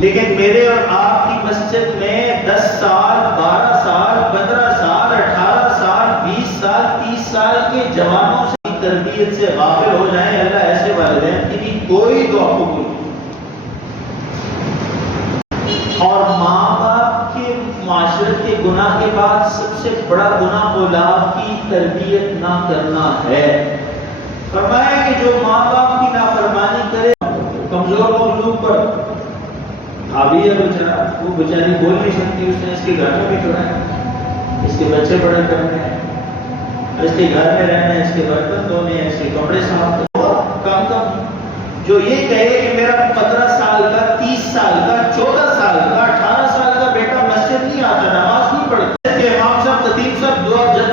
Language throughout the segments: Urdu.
لیکن میرے اور آپ کی مسجد میں 10 سال 12 سال 15 سال 18 سال 20 سال 30 سال کے جوانوں سے تربیت سے غافل ہو جائیں، اللہ ایسے والدین کی بھی کوئی دعا قبول نہیں۔ اور ماں باپ کے معاشرت کے گناہ کے بعد سب سے بڑا گناہ اولاد کی تربیت نہ کرنا ہے۔ فرمایا کہ جو ماں باپ کی نافرمانی کرے، کمزور مخلوق پر حاوی ہے بیچارہ، وہ بیچاری بول نہیں سکتی، اس نے اس کے گھر میں بھی چھوڑا ہے، اس کے بچے بڑے کرنے ہیں، اس کے گھر میں رہنا ہے، اس کے برتن دھونے ہیں، اس کے کپڑے صاف کرنا۔ جو یہ کہے کہ میرا 15 سال کا 30 سال کا 14 سال کا 18 سال کا بیٹا مسجد نہیں آتا، نماز نہیں پڑھتا، کہ امام صاحب خطیب صاحب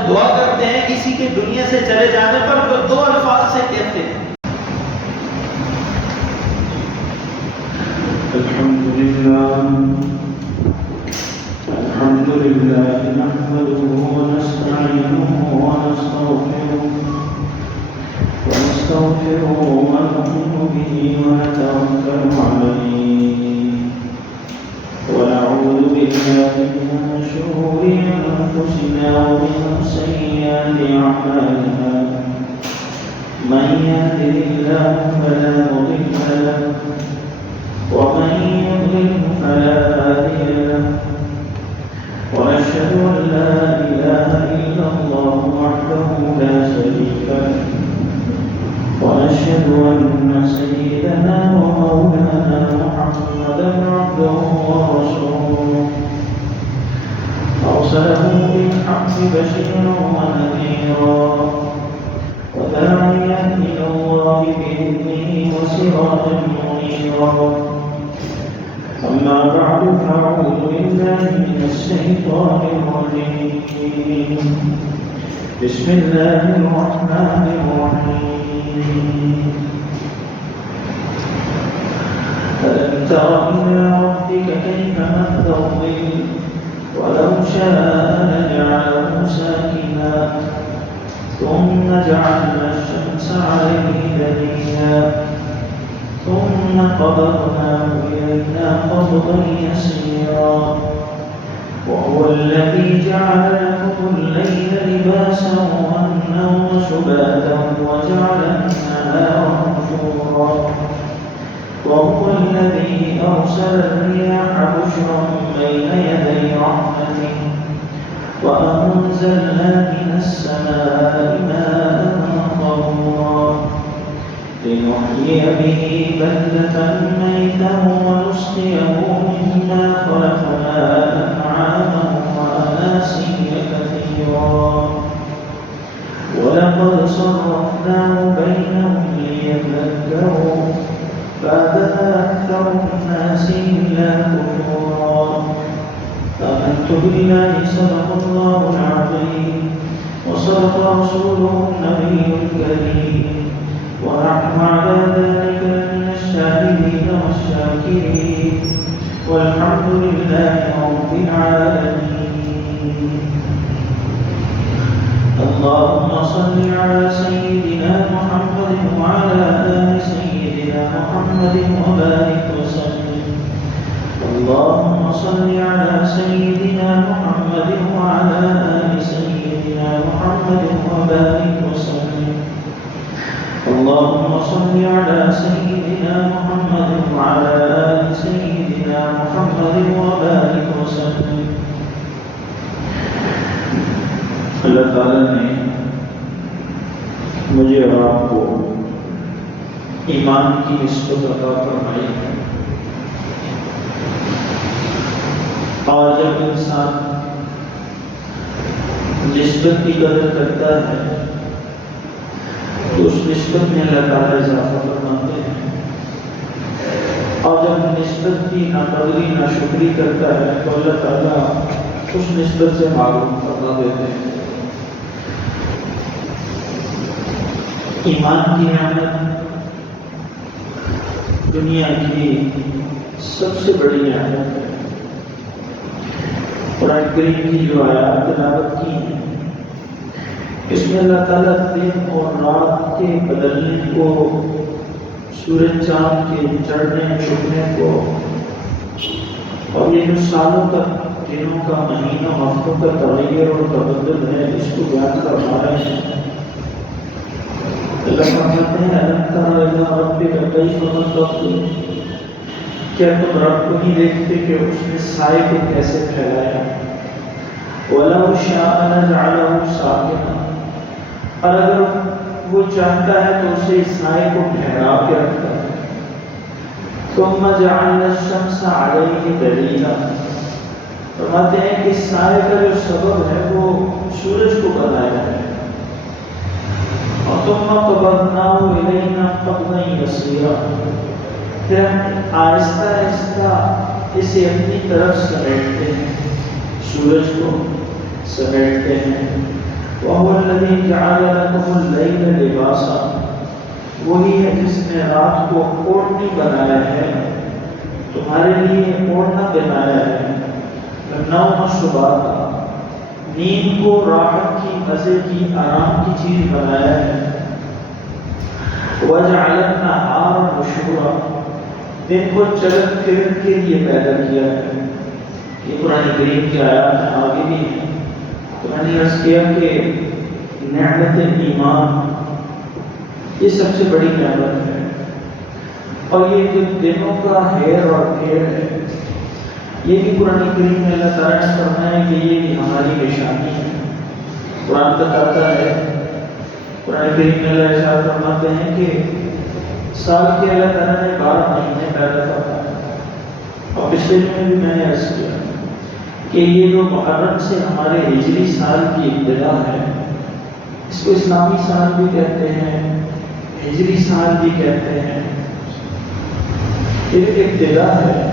دعا کرتے ہیں کسی کے دنیا سے چلے جانے پر وہ 2 الفاظ سے کہتے ہیں، الحمد لله نحمده ونستعينه ونستغفره ونؤمن به ونتوكل عليه ونعوذ بالله من شرور أنفسنا ومن سيئات أعمالنا من يهده الله فلا مضل له ومن يضلل فلا هادي له ونشهد أن لا إله إلا الله وحده لا شريك له ونشهد أن سيدنا ومولانا محمدا عبده ورسوله أرسله بالحق بشيرا ونذيرا وداعيا إلى الله بإذنه وسراجا منيرا أما بعد فأعوذ بالله من الشيطان الرجيم بسم الله الرحمن الرحيم ألم تر إلى ربك كيف مد الظل ولو شاء لجعله ساكنا ثم جعلنا الشمس عليه دليلا ثم قبضناه إلينا قبضا يسيرا وهو الذي جعل لكم الليل لباسا والنوم سباتا وجعل النهار نشورا وهو الذي أرسل الرياح بشرا بين يدي رحمته وأنزلنا من السماء ماء طهورا لنحيي به بلدة ميتا ونسقيه مما خلقنا أنعاما وأناسيا كثيرا ولقد صرفناه بينهم ليذكروا فأبى أكثر الناس إلا كفورا آمنت بالله صدق الله العظيم وصدق رسوله النبي الكريم ونحن على ذلك من الشاهدين والشاكرين والحمد لله رب العالمين اللهم صل على سيدنا محمد وعلى آل سيدنا محمد وبارك وسلم اللهم صل على سيدنا محمد وعلى آل سيدنا محمد وبارك وسلم اللهم صل على سيدنا محمد وعلى آل سيدنا محمد وبارك وسلم اللہ تعالیٰ نے مجھے اور آپ کو ایمان کی نسبت عطا فرمائی ہے، اور جب انسان نسبت کی قدر کرتا ہے تو اس نسبت میں اللہ تعالیٰ اضافہ فرماتے ہیں، اور جب نسبت کی ناقدری ناشکری کرتا ہے تو اللہ تعالیٰ اس نسبت سے معلوم فرما دیتے ہیں۔ ایمان کی نعمت دنیا کی سب سے بڑی نعمت ہے۔ قرآن کریم کی جو آیات تلاوت کی ہیں اس میں اللہ تعالیٰ دن اور رات کے بدلنے کو، سورج چاند کے چڑھنے چھپنے کو، اور یہ جو سالوں کا، دنوں کا، مہینوں، ہفتوں کا تغیر اور تبدل ہے، اس کو بیان فرما رہے ہیں۔ اللہ فرماتے ہیں الم تر الی ربک کیف مد، کیا تم رب کو نہیں دیکھتے کہ اس نے سائے کو کیسے پھیلایا؟ وَلَوْ شَاءَ لَجَعَلَهُ سَاكِنًا، اور اگر وہ چاہتا ہے تو اسے سائے کو ٹھہرا کے رکھتا ہے۔ ثُمَّ جَعَلْنَا الشَّمْسَ عَلَيْهِ دَلِيلًا، فرماتے ہیں کہ سائے کا جو سبب ہے وہ سورج کو بنایا ہے۔ اور ثُمَّ قَبَضْنَاهُ إِلَيْنَا قَبْضًا يَسِيرًا، پھر ہم آہستہ آہستہ اسے اپنی طرف سمیٹتے ہیں، سورج کو سمیٹتے ہیں۔ وَهُوَ الَّذِي جَعَلَ لَكُمُ اللَّيْلَ لِبَاسًا، وہی ہے جس نے رات کو اوڑھنی بنایا ہے، تمہارے لیے اوڑھنا بنایا ہے۔ وَالنَّوْمَ سُبَاتًا، نیند کو راحت کی، مزے کی، آرام کی چیز بنایا ہے۔ وَجَعَلَ النَّهَارَ نُشُورًا، دن کو چلن پھرن کے لیے پیدا کیا ہے۔ یہ قرآن کریم کی آیات آگے بھی ہیں۔ قرآن نے عرض کیا کہ نعمت ایمان یہ سب سے بڑی نعمت ہے، اور یہ جو دنوں کا ہیر اور پھیر ہے، یہ بھی قرآن کریم میں اللہ تعالیٰ نے فرمایا کہ یہ بھی ہماری نشانی ہے۔ قرآن بتاتا ہے، قرآن کریم میں اللہ ارشاد فرماتے ہیں کہ سال کے اللہ تعالیٰ نے 12 مہینے پیدا فرمایا، اور پچھلے دن میں بھی میں نے عرض کیا کہ یہ جو محرم سے ہمارے ہجری سال کی ابتدا ہے، اس کو اسلامی سال بھی کہتے ہیں، ہجری سال بھی کہتے ہیں، یہ ابتدا ہے۔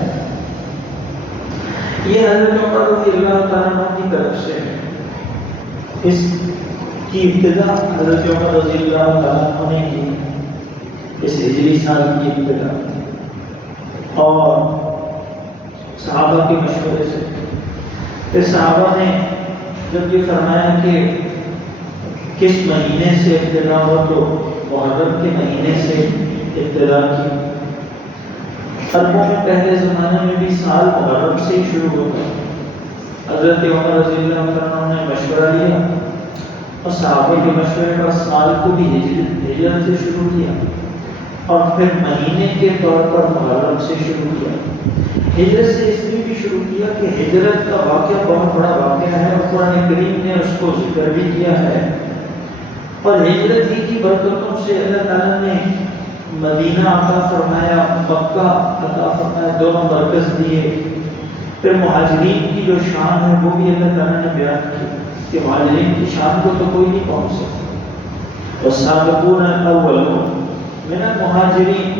یہ حضرت عمر رضی اللہ تعالیٰ عنہ کی طرف سے ہے، اس کی ابتدا حضرت عمر رضی اللہ تعالیٰ عنہ نے کی، اس ہجری سال کی ابتدا، اور صحابہ کے مشورے سے۔ پھر صحابہ نے جب یہ فرمایا کہ کس مہینے سے ابتدا ہو، تو محرم کے مہینے سے ابتدا کی۔ عربوں میں پہلے زمانے میں بھی سال محرم سے ہی شروع ہوتا۔ حضرت عمر رضی اللہ عنہ نے مشورہ لیا، اور صحابہ کے مشورے پر سال کو بھی ہجرت سے شروع کیا، اور پھر مہینے کے طور پر محرم سے شروع کیا۔ ہجرت سے اس لیے بھی شروع کیا کہ ہجرت کا واقعہ بہت بڑا واقعہ ہے، اور قرآن کریم نے اس کو ذکر بھی کیا ہے، اور ہجرت ہی کی برکتوں سے اللہ تعالیٰ نے مدینہ عطا فرمایا، مکہ عطا فرمایا، دونوں مرکز دیے۔ پھر مہاجرین کی جو شان ہے وہ بھی اللہ تعالیٰ نے بیان کی کہ مہاجرین کی شان کو تو کوئی نہیں پہنچ سکتا۔ والسابقون الاولون من المہاجرین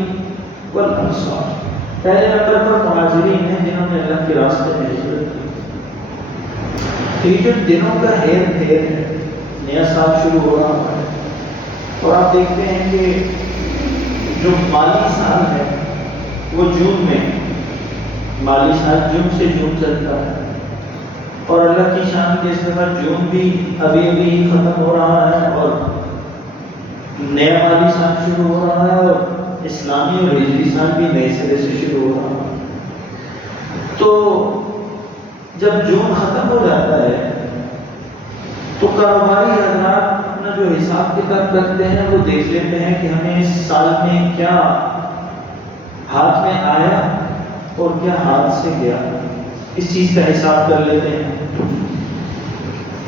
والانصار، پہلے نمبر پر مہاجرین ہیں جنہوں نے اللہ کے راستے میں ہجرت کی۔ یہ جو دنوں کا ہیر پھیر ہے، نیا سال شروع ہو رہا ہے، اور آپ دیکھتے ہیں کہ جو مالی سال ہے وہ جون میں، مالی سال جون سے جون چلتا ہے، اور اللہ کی شان کے سفر جون بھی ابھی ابھی ختم ہو رہا ہے، اور نیا مالی سال شروع ہو رہا ہے، اور اسلامی اور ہجری سال بھی نئے سرے سے شروع ہو رہا ہے۔ تو جب جون ختم ہو جاتا ہے تو کاروباری حضرات اپنا جو حساب کتاب کرتے ہیں وہ دیکھ لیتے ہیں کہ ہمیں اس سال میں کیا ہاتھ میں آیا اور کیا ہاتھ سے گیا، اس چیز کا حساب کر لیتے ہیں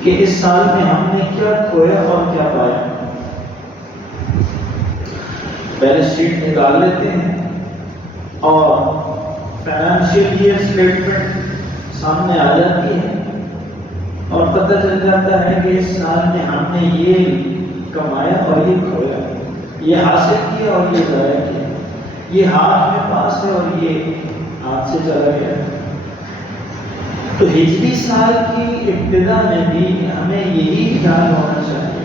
کہ اس سال میں ہم نے کیا کھویا اور کیا پایا۔ بیلنس شیٹ نکال لیتے ہیں، اور فائنانشیل ایئر اسٹیٹمنٹ سامنے آ جاتی ہے، اور پتہ چل جاتا ہے کہ اس سال میں ہم نے یہ کمایا اور یہ کھویا، یہ حاصل کیا اور یہ ضائع کیا، یہ ہاتھ میں پاس ہے اور یہ ہاتھ سے چلا گیا۔ تو ہجری سال کی ابتدا میں بھی ہمیں یہی خیال ہونا چاہیے،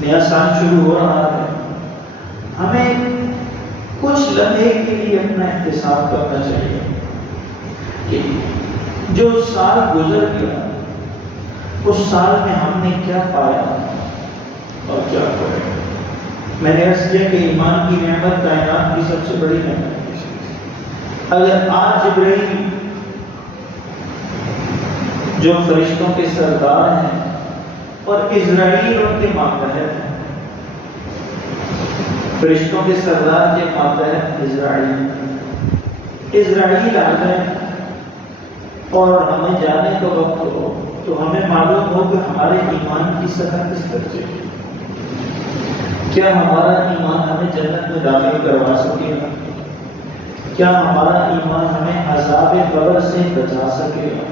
نیا سال شروع ہو رہا ہے، ہمیں کچھ لمحے کے لیے اپنا احتساب کرنا چاہیے کہ جو سال گزر گیا اس سال میں ہم نے کیا پایا اور کیا کھویا۔ میں نے عرض کیا کہ ایمان کی نعمت کائنات کی سب سے بڑی نعمت ہے۔ اگر آج جبرائیل جو فرشتوں کے سردار ہیں، اور اسرائیل ان کے ماتحت ہیں۔ فرشتوں کے سردار کے ماتحت اسرائیل آ گئے، اور ہمیں جانے کا وقت ہو تو ہمیں معلوم ہو کہ ہمارے ایمان کی سطح کس درجے ہے۔ کیا ہمارا ایمان ہمیں جنت میں داخل کروا سکے گا؟ کیا ہمارا ایمان ہمیں عذاب قبر سے بچا سکے گا؟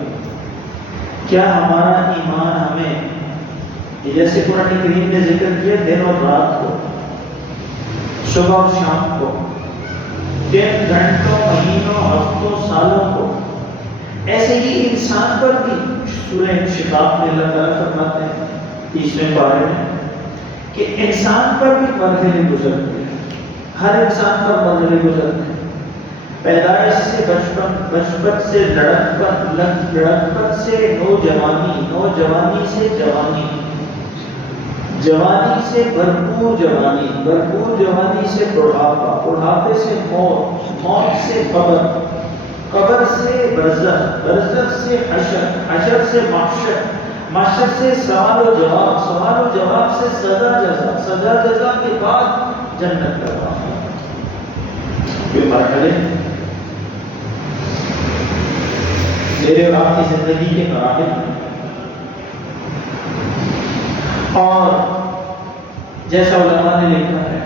کیا ہمارا ایمان ہمیں، جیسے قرآن کریم نے ذکر کیا، دن اور رات کو، صبح اور شام کو، دن، گھنٹوں، مہینوں، ہفتوں، سالوں کو، ایسے ہی انسان پر بھی سورہ انشقاق میں اللہ تعالیٰ فرماتے ہیں 30ویں پارے میں کہ انسان پر بھی مرحلے گزرتے ہیں، ہر انسان پر مرحلے گزرتے ہیں۔ پیدائش سے بچپن سے لڑکپن سے نوجوانی، نوجوانی سے جوانی، جوانی سے بھرپور جوانی، بھرپور جوانی سے بڑھاپا، بڑھاپے سے موت، موت سے قبر، قبر سے برزخ، برزخ سے حشر، حشر سے محشر، محشر سے سوال و جواب، سوال و جواب سے سزا جزا، سزا جزا کے بعد جنت کا راستہ۔ یہ مرحلے میرے اور آپ کی زندگی کے مراحل ہیں، اور جیسا علماء نے لکھا ہے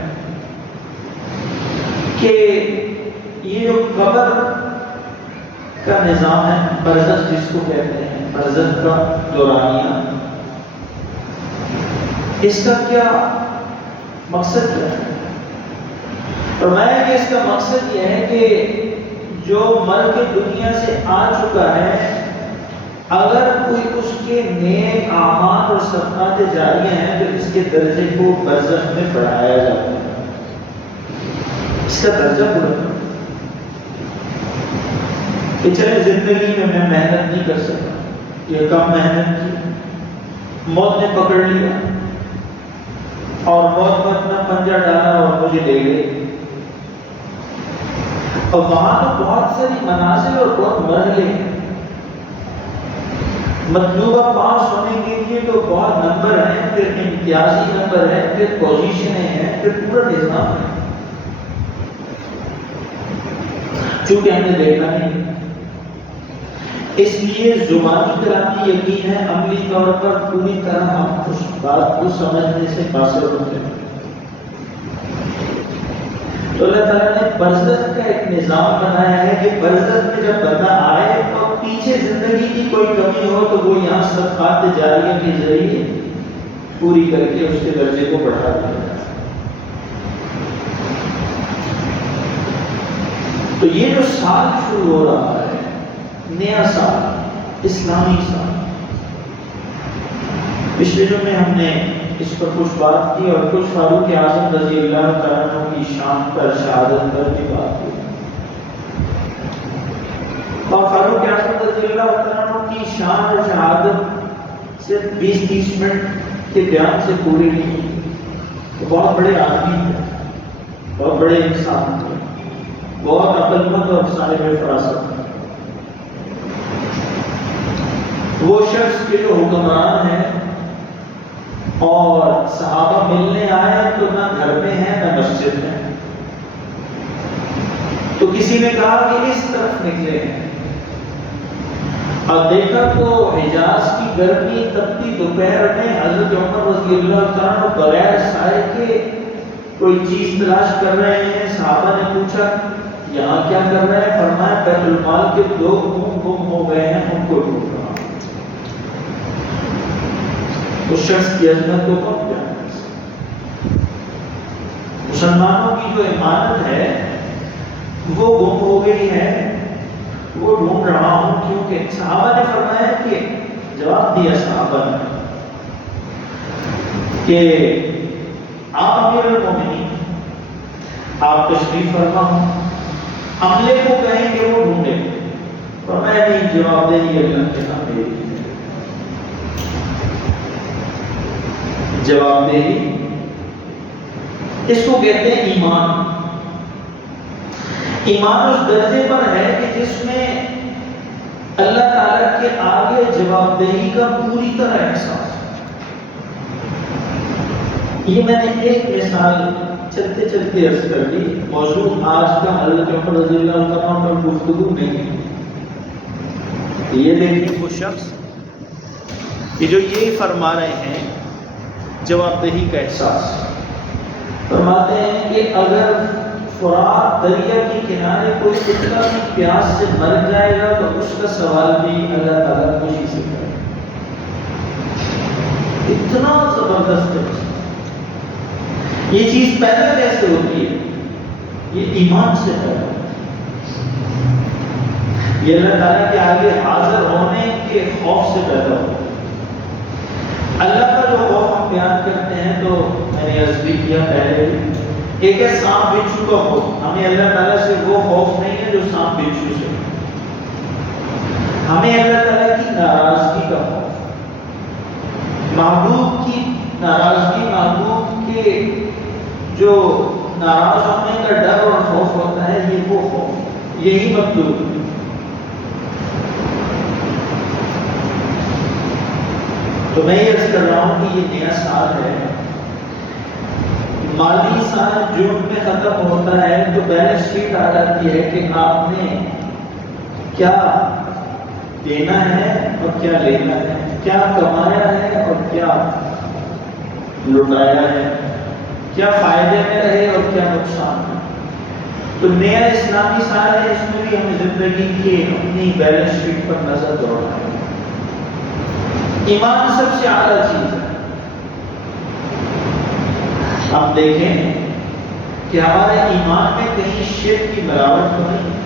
کہ یہ جو قبر کا نظام ہے، برزخ جس کو کہتے ہیں، برزخ کا دورانیہ، اس کا کیا مقصد کیا ہے؟ فرمایا کہ اس کا مقصد یہ ہے کہ جو مر کے دنیا سے آ چکا ہے، اگر کوئی اس کے نیک اعمال اور صدقات جاریہ ہیں تو اس کے درجے کو برزخ میں بڑھایا جاتا ہے، اس کا درجہ بڑھتا ہے کہ چلے زندگی میں محنت نہیں کر سکا، یہ کم محنت کی، موت نے پکڑ لیا اور موت میں اپنا پنجہ ڈالا اور مجھے لے گئے، اور وہاں تو بہت ساری منازل اور بہت مرحلے ہیں، مطلوبہ پاس ہونے کے لیے تو بہت نمبر ہیں، پھر امتیازی نمبر ہے، پھر پوزیشنیں ہیں، پھر پورا نظام ہے۔ چونکہ ہم نے دیکھا نہیں، اس لیے زبانی طرح کی یقین ہے، عملی طور پر پوری طرح ہم اس بات کو سمجھنے سے قاصر ہوتے ہیں۔ تو اللہ تعالیٰ نے برزخ کا ایک نظام بنایا ہے کہ برزخ میں جب بندہ آئے تو پیچھے زندگی کی کوئی کمی ہو تو وہ یہاں صدقات جاریہ کے ذریعے پوری کر کے اس کے درجے کو بڑھا دیا جائے۔ تو یہ جو سال شروع ہو رہا ہے، نیا سال، اسلامی سال، پچھلے جمعے ہم نے اس پر کچھ بات کی اور کچھ فاروق اعظم رضی اللہ تعالیٰ عنہ کی شان پر، شہادت پر بھی بات کی، اور فاروق اعظم رضی اللہ تعالیٰ عنہ کی شان اور شہادت صرف 20-30 منٹ کے بیان سے پوری نہیں ہوتی۔ وہ بہت بڑے آدمی تھے، بہت بڑے انسان تھے، بہت عقل مند اور صاحب فراست تھے۔ وہ شخص کے جو حکمران ہیں اور صحابہ ملنے آئے تو نہ گھر میں ہیں نہ مسجد میں، تو کسی نے کہا کہ اس طرف نکلے ہیں، اور دیکھا تو حجاز کی گرمی تپتی دوپہر میں حضرت عمر رضی اللہ تعالیٰ بغیر سائے کے کوئی چیز تلاش کر رہے ہیں۔ صحابہ نے پوچھا یہاں کیا کر رہے ہیں؟ فرمایا بیت المال کے 2 خون گم ہو گئے ہیں، ان کو ڈھونڈ رہا ہوں۔ اس شخص کی عظمت کو کون جانے سکتا؟ مسلمانوں کی جو امانت ہے وہ گم ہو گئی ہے، وہ ڈھونڈ رہا ہوں، کیونکہ صحابہ نے فرمایا کہ جواب دیا صحابہ نے کہ آپ امیر المومنین، آپ تشریف فرما ہوں، عملے کو کہیں کہ وہ ڈھونڈے، فرمایا نہیں، جواب دہی اللہ کے نام میری ہے، جواب دہی اس کو کہتے ہیں ایمان۔ ایمان اس درجے پر ہے کہ جس میں اللہ تعالیٰ کے آگے جواب دہی کا پوری طرح احساس. یہ میں نے ایک مثال چلتے چلتے عرض کر دی. موضوع آج کا حضرت عمر رضی اللہ عنہ پر گفتگو نہیں ہے. یہ دیکھیں وہ شخص کہ جو یہی فرما رہے ہیں جواب دہی کا احساس. فرماتے ہیں کہ اگر فرات دریا کے کنارے کوئی کتا بھی پیاس سے مر جائے گا تو اس کا سوال بھی اللہ تعالیٰ خوشی سے کرے. اتنا زبردست ہے. یہ چیز پیدا کیسے ہوتی ہے؟ یہ ایمان سے پیدا ہوتی ہے. یہ اللہ تعالیٰ کے آگے حاضر ہونے کے خوف سے پیدا ہوتا ہے. اللہ کا جو خوف ہم بیان کرتے ہیں تو میں نے عرض بھی کیا پہلے بھی، ایک ہے سانپ بچھو کا خوف. ہمیں اللہ تعالیٰ سے وہ خوف نہیں ہے جو سانپ بچھو سے. ہمیں اللہ تعالیٰ کی ناراضگی کا خوف، محبوب کی ناراضگی، محبوب کے جو ناراض ہونے کا ڈر اور خوف ہوتا ہے، یہ وہ خوف، یہی مطلوب ہے. تو میں یہ عرض کر رہا ہوں کہ یہ نیا سال ہے. مالی سال جون میں ختم ہوتا ہے تو بیلنس شیٹ آ جاتی ہے کہ آپ نے کیا دینا ہے اور کیا لینا ہے، کیا کمایا ہے اور کیا لٹایا ہے، کیا فائدے میں رہے اور کیا نقصان ہے. تو نیا اسلامی سال ہے، اس میں بھی ہمیں زندگی کی اپنی بیلنس شیٹ پر نظر دوڑنا ہے. ایمان سب سے اعلیٰ چیز ہے. آپ دیکھیں کہ ہمارے ایمان میں کہیں شرک کی ملاوٹ تو نہیں.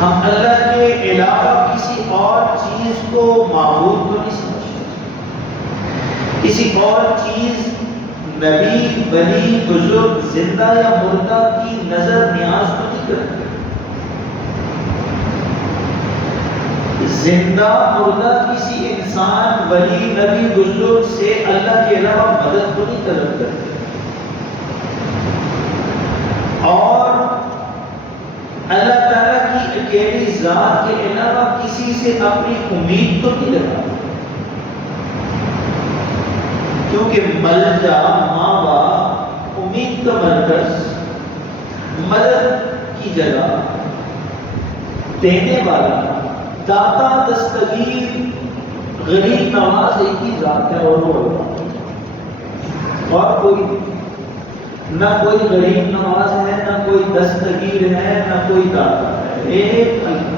ہم اللہ کے علاوہ کسی اور چیز کو معبود تو نہیں سمجھتے، کسی اور چیز نبی، ولی، بزرگ، زندہ یا مردہ کی نظر نیاز تو نہیں کرتے. زندہ مردہ کسی انسان، ولی، نبی، بزرگ سے اللہ کے علاوہ مدد کو نہیں طلب کرتے. اور اللہ تعالیٰ کی اکیلی ذات کے علاوہ کسی سے اپنی امید تو نہیں رکھتا. کیونکہ ملجا، ماوا، امید کا مرکز، مدد کی جگہ، دینے والا، داتا، دستگیر، غریب نواز ایک ہی ذات ہے اور وہ اور کوئی نہ کوئی غریب نواز ہے، نہ کوئی دستگیر ہے، نہ کوئی داتا ہے، ایک اللہ.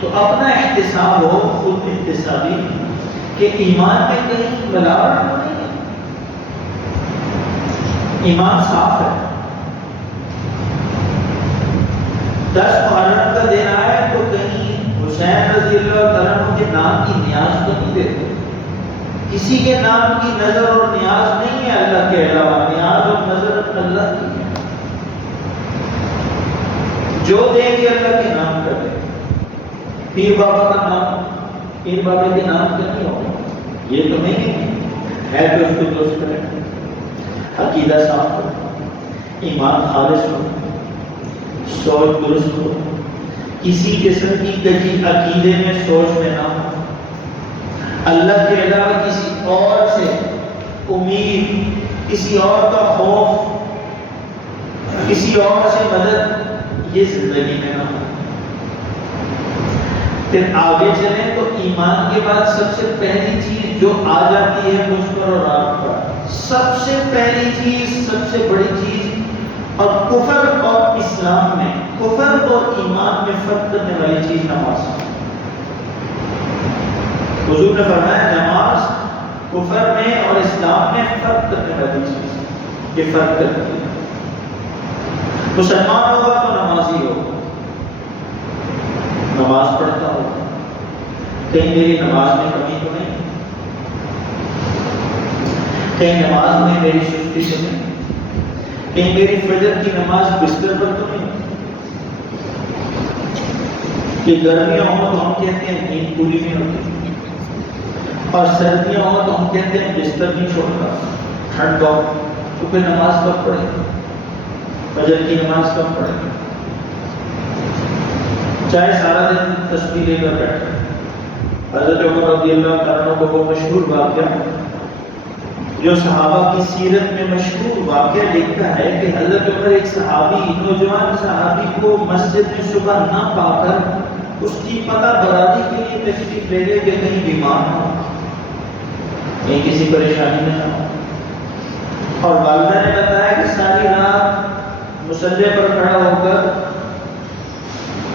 تو اپنا احتساب ہو، خود احتسابی، کہ ایمان میں کہیں ملاوٹ نہیں ہے، ایمان صاف ہے. 10 محرم کا دن آئے تو کہیں حسین رضی اللہ عنہ کے نام کی نیاز تو نہیں دیتے. کسی کے نام کی نظر اور نیاز نہیں ہے اللہ کے علاوہ. نیاز اور نظر اللہ کی ہے. جو دیں گے اللہ کے نام کا دیں. پیر بابا کا نام پیر بابا کے نام کا نہیں ہوگا، یہ تو نہیں ہے. تو اس کو درست کریں، عقیدہ صاف ہو، ایمان خالص ہو، سوچ درست ہو، کسی قسم کی کجی عقیدے میں سوچ میں نہ ہو، اللہ کے علاوہ کسی اور سے امید، کسی اور کا خوف، کسی اور سے مدد، یہ زندگی میں نہ ہو. پھر آگے چلیں تو ایمان کے بعد سب سے پہلی چیز جو آ جاتی ہے مجھ پر اور آپ پر، سب سے پہلی چیز، سب سے بڑی چیز، اور کفر اور اسلام میں، کفر اور ایمان میں فرق کرنے والی چیز نماز ہے. حضور نے فرمایا نماز کفر میں اور اسلام میں فرق کرنے والی چیز ہے. یہ فرق کرتی ہے. مسلمان ہوگا تو نمازی ہوگا، نماز پڑھتا ہوگا، کہیں میری نماز میں کمی تو نہیں، کہیں نماز میں میری سستی تو نہیں، کہیں میری فجر کی نماز بستر پر تو نہیں. کہ گرمیاں ہوں تو ہم کہتے ہیں نیند پوری نہیں ہوتی، اور سردیاں ہوں تو ہم کہتے ہیں بستر نہیں چھوڑتا، ٹھنڈ ہو تو پھر نماز کب پڑھے، فجر کی نماز کب پڑھے، چاہے سارا دن تسبیح لے کر بیٹھے. حضرت عمر رضی اللہ تعالیٰ عنہ کو وہ مشہور واقعہ جو صحابہ کی سیرت میں مشہور واقعہ لکھتا ہے کہ حضرت عمر ایک صحابی، نوجوان صحابی کو مسجد میں صبح نہ پا کر اس کی پتہ برادری کے لیے تشریف لے گئے کہ کہیں بیمار ہو، کہیں کسی پریشانی نہ ہو. اور والدہ نے بتایا کہ ساری رات مصلی پر کھڑا ہو کر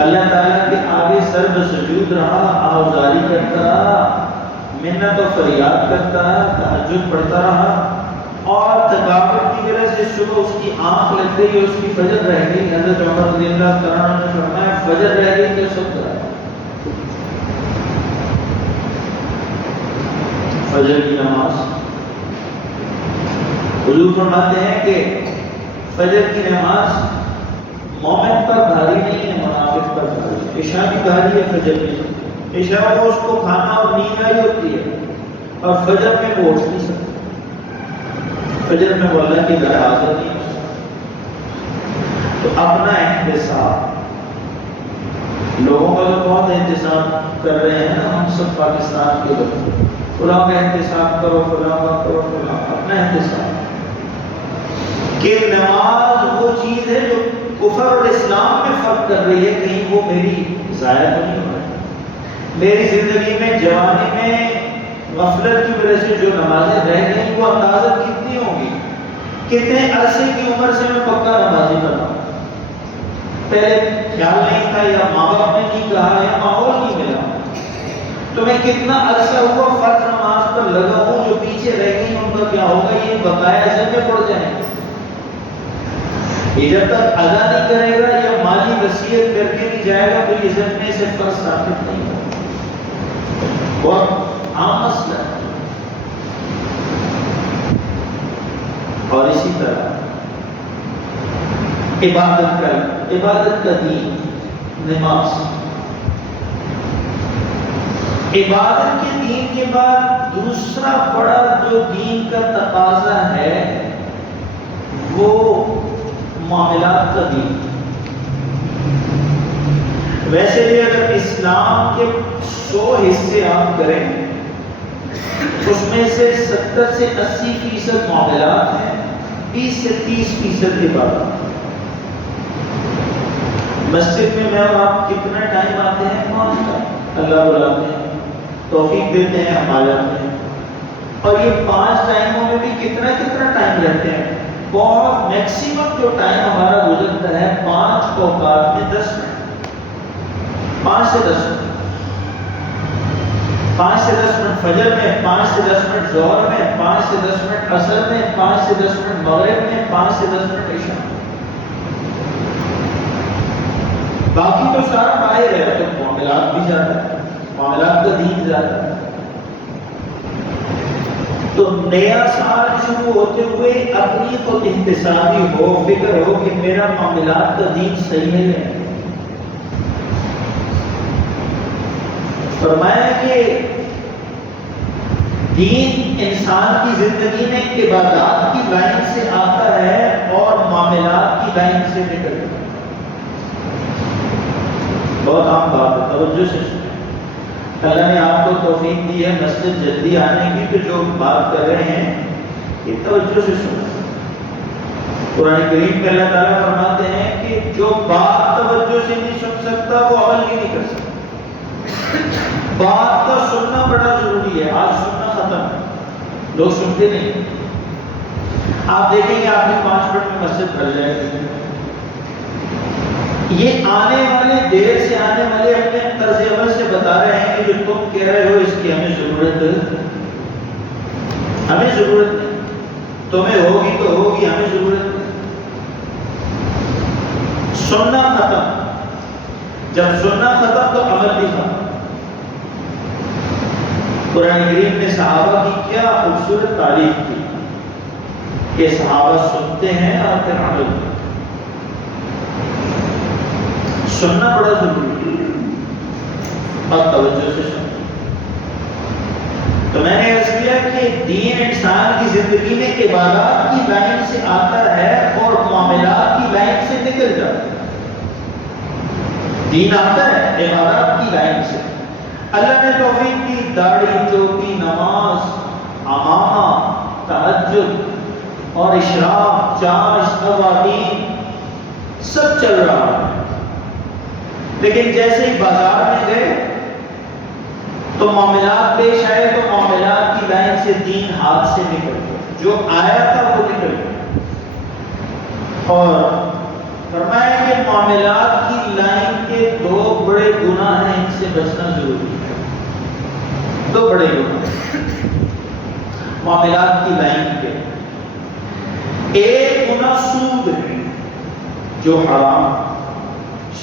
اللہ تعالیٰ کے آگے سر بسجود رہا، آوزاری کرتا رہا، منت و فریاد کرتا رہا، تہجد پڑھتا رہا، اور تھکاوٹ کی وجہ سے صبح اس کی آنکھ لگ گئی اور اس کی فجر رہ گئی. حضرت عمر رضی اللہ تعالیٰ عنہ نے فرمایا فجر رہ گئی تو سب رہا. فجر کی نماز حضور فرماتے ہیں کہ فجر کی نماز مومن پر بھاری نہیں ہے، منافق پر بھاری ہے. عشاء بھی بھاری ہے، فجر نہیں. عشاء کو اس کو کھانا اور نیند آئی ہوتی ہے اور فجر میں وہ اٹھ نہیں سکتا، فجر میں وہ اللہ کی در حاضر نہیں ہو سکتا. تو اپنا احتساب، لوگوں کا تو بہت احتساب کر رہے ہیں نا ہم سب پاکستان کے لوگ، فلاں کا احتساب کرو، فلاں کا کرو، فلاں. اپنا احتساب کہ نماز وہ چیز ہے جو کفر اور اسلام میں فرق کر رہی ہے، کہیں وہ میری ضائع تو نہیں ہو رہی. میری زندگی میں جوانی میں غفلت کی وجہ سے جو نمازیں رہ گئی وہ اندازہ کتنی ہوگی، کتنے عرصے کی عمر سے میں پکا نمازی بنا. پہلے خیال نہیں تھا یا ماں باپ نے نہیں کہا یا ماحول نہیں ملا، تو میں کتنا عرصہ ہوا فرض نماز پر لگا ہوں. جو پیچھے رہ گئی ان کا کیا ہوگا، یہ بقایا ذمہ میں پڑ جائیں گے. یہ جب تک ادا نہیں کرے گا یا مالی وصیت کر کے نہیں جائے گا تو یہ ذمے سے فرض ثابت نہیں ہوگا. بہت عام مسئلہ ہے. اور اسی طرح عبادت کا دین، نماز. عبادت کے دین کے بعد دوسرا بڑا جو دین کا تقاضا ہے وہ معاملات کا دین. ویسے بھی اگر اسلام کے 100 حصے آپ کریں اس میں سے 70 سے 80% معاملات ہیں، 20 سے 30% عبادت. مسجد میں اور آپ کتنا ٹائم آتے ہیں؟ 5 ٹائم اللہ بلاتے ہیں، توفیق دیتے ہیں، ہم آ جاتے ہیں. اور یہ 5 ٹائموں میں بھی کتنا ٹائم رہتے ہیں. بہت میکسیمم جو ٹائم ہمارا گزرتا ہے 5 اوقات میں 10 منٹ، 5 سے 10 منٹ، 5 سے 10 منٹ فجر میں، 5 سے 10 منٹ ظہر میں، 5 سے 10 منٹ عصر میں، 5 سے 10 منٹ مغرب میں، 5 سے 10 منٹ عشاء میں. باقی تو سارا باہر ہے، تو معاملات بھی زیادہ ہے، معاملات کا دین زیادہ ہے. تو نیا سال شروع ہوتے ہوئے اپنی تو احتسابی ہو، فکر ہو کہ میرا معاملات کا دین صحیح ہے. فرمایا کہ دین انسان کی زندگی میں عبادات کی لائن سے آتا ہے اور معاملات کی لائن سے نکلتا ہے. بہت عام بات ہے، توجہ سے سنیں. اللہ نے آپ کو توفیق دی ہے مسجد جلدی آنے کی، تو جو بات کر رہے ہیں یہ توجہ سے سنیں. قرآن کریم میں اللہ تعالیٰ فرماتے ہیں کہ جو بات توجہ سے نہیں سن سکتا وہ عمل ہی نہیں کر سکتا. بات کا سننا بڑا ضروری ہے. آج سننا ختم ہے، لوگ سنتے نہیں. آپ دیکھیں گے آپ کی 5 منٹ میں مسجد بھر جائے گی. یہ آنے والے دیر سے آنے والے اپنے طرز عمل سے بتا رہے ہیں کہ جو تم کہہ رہے ہو اس کی ہمیں ضرورت نہیں. تمہیں ہوگی تو ہوگی، ہمیں ضرورت نہیں. سننا ختم. جب سننا ختم تو عمل بھی ختم. قرآن کریم نے صحابہ کی کیا خوبصورت تعریف کی کہ صحابہ سنتے ہیں اور پھر عمل کرتے ہیں. سننا بڑا ضروری ہے اور توجہ سے سننا. تو میں نے عرض کیا کہ دین انسان کی زندگی میں عبادات کی لائن سے آتا ہے اور معاملات کی لائن سے نکل جاتا ہے. دین آتا ہے عبادات کی لائن سے اللہ نے توفیق دی، داڑھی، ٹوپی، نماز، امامہ، تہجد اور اشراق، چاش، قوانین سب چل رہا ہے، لیکن جیسے ہی بازار میں گئے تو معاملات پیش آئے تو معاملات کی لائن سے دین ہاتھ سے نکل گیا، جو آیا تھا وہ نکل گیا۔ اور فرمایا کہ معاملات کی لائن کے دو بڑے گناہ ہیں، ان سے بچنا ضروری ہے۔ دو بڑے گناہ معاملات کی لائن کے، ایک گناہ سود ہے جو حرام،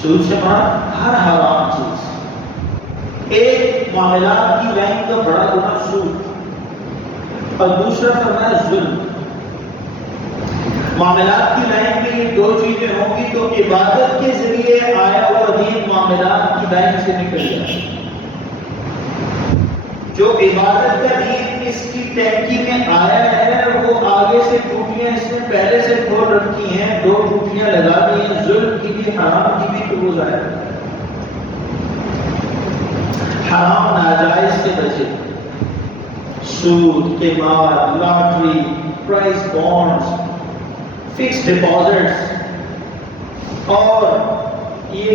سود سے مراد ہر حرام چیز، ایک معاملات کی لائن کا بڑا گناہ سود، اور دوسرا فرمایا ظلم۔ معاملات کی لائن میں یہ دو چیزیں ہوں گی تو عبادت کے ذریعے آیا ہوا دین معاملات کی لائن سے نکل جائے۔ جو عبادت کا دین اس کی ٹینکی میں آیا ہے وہ آگے سے ٹوٹیاں اس نے پہلے سے کھول رکھی ہیں، دو ٹوٹیاں لگا دی ہیں، ظلم کی بھی حرام کی بھی، تو وہ ضائع ہے۔ حرام ناجائز سے بچے، سود کے بعد lottery, prize bonds, fix deposits, اور یہ